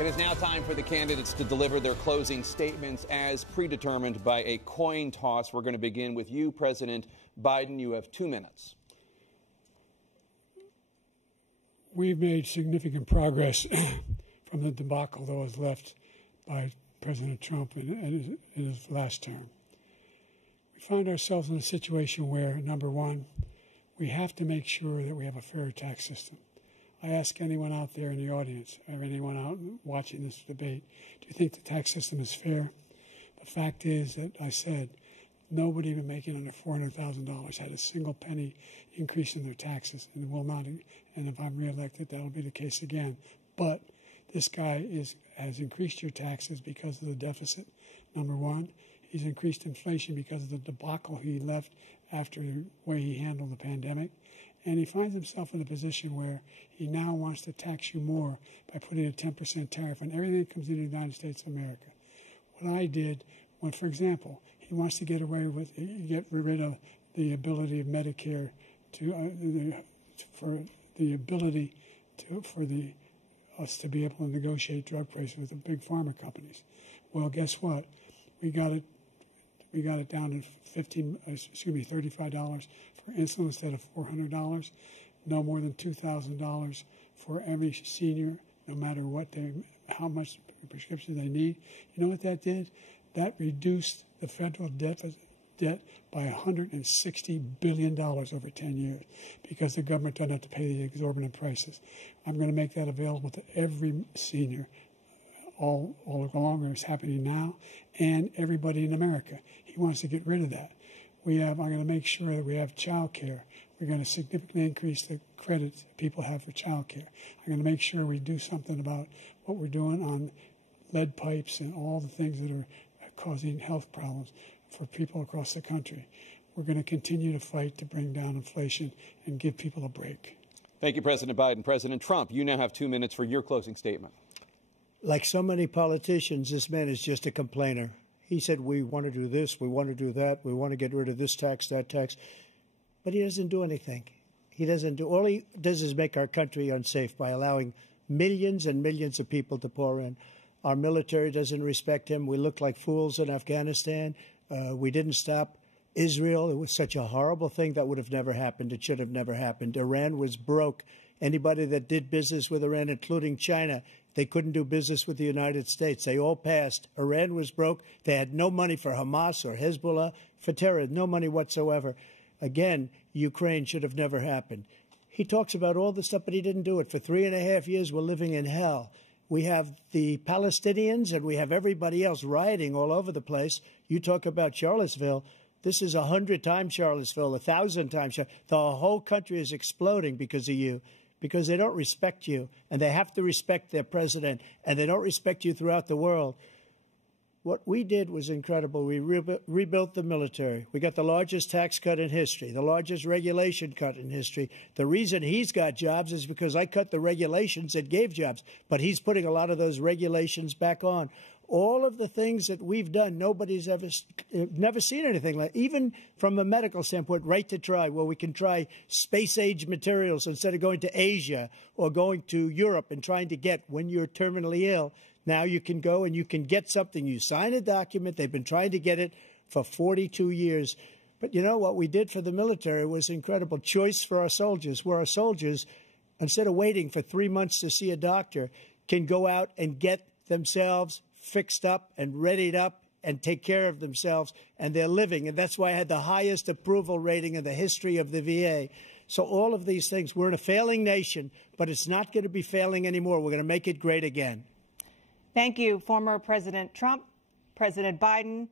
It is now time for the candidates to deliver their closing statements as predetermined by a coin toss. We're going to begin with you, President Biden. You have 2 minutes. We've made significant progress from the debacle that was left by President Trump in his last term. We find ourselves in a situation where, number one, we have to make sure that we have a fair tax system. I ask anyone out there in the audience, or anyone out watching this debate, do you think the tax system is fair? The fact is that I said nobody even making under $400,000 had a single penny increase in their taxes, and will not. And if I'm reelected, that will be the case again. But this guy has increased your taxes because of the deficit. Number one, He's increased inflation because of the debacle he left after the way he handled the pandemic. And he finds himself in a position where he now wants to tax you more by putting a 10% tariff on everything that comes into the United States of America. What I did, when, for example, he wants to get rid of the ability of Medicare us to be able to negotiate drug prices with the big pharma companies. Well, guess what? We got it down to $35 for insulin instead of $400. No more than $2,000 for every senior, no matter how much prescription they need. You know what that did? That reduced the federal debt by $160 billion over 10 years because the government doesn't have to pay the exorbitant prices. I'm going to make that available to every senior all along, it's happening now, and everybody in America. He wants to get rid of that. I'm going to make sure that we have child care. We're going to significantly increase the credits people have for child care. I'm going to make sure we do something about what we're doing on lead pipes and all the things that are causing health problems for people across the country. We're going to continue to fight to bring down inflation and give people a break. Thank you, President Biden. President Trump, you now have 2 minutes for your closing statement. Like so many politicians, this man is just a complainer. He said, we want to do this, we want to do that, we want to get rid of this tax, that tax. But he doesn't do anything. All he does is make our country unsafe by allowing millions and millions of people to pour in. Our military doesn't respect him. We look like fools in Afghanistan. We didn't stop Israel. It was such a horrible thing that would have never happened. It should have never happened. Iran was broke. Anybody that did business with Iran, including China, they couldn't do business with the United States. They all passed. Iran was broke. They had no money for Hamas or Hezbollah, for terror, no money whatsoever. Again, Ukraine should have never happened. He talks about all this stuff, but he didn't do it. For 3.5 years, we're living in hell. We have the Palestinians and we have everybody else rioting all over the place. You talk about Charlottesville. This is 100 times Charlottesville, 1,000 times. The whole country is exploding because of you, because they don't respect you, and they have to respect their president, and they don't respect you throughout the world. What we did was incredible. We rebuilt the military. We got the largest tax cut in history, the largest regulation cut in history. The reason he's got jobs is because I cut the regulations that gave jobs, but he's putting a lot of those regulations back on. All of the things that we've done, nobody's never seen anything like. Even from a medical standpoint, right to try, where we can try space-age materials instead of going to Asia or going to Europe and trying to get when you're terminally ill. Now you can go and you can get something. You sign a document. They've been trying to get it for 42 years. But you know what we did for the military was incredible. Choice for our soldiers, where our soldiers, instead of waiting for 3 months to see a doctor, can go out and get themselves fixed up and readied up and take care of themselves, and they're living. And that's why I had the highest approval rating in the history of the VA. So all of these things, we're in a failing nation, but it's not going to be failing anymore. We're going to make it great again. Thank you, former President Trump, President Biden.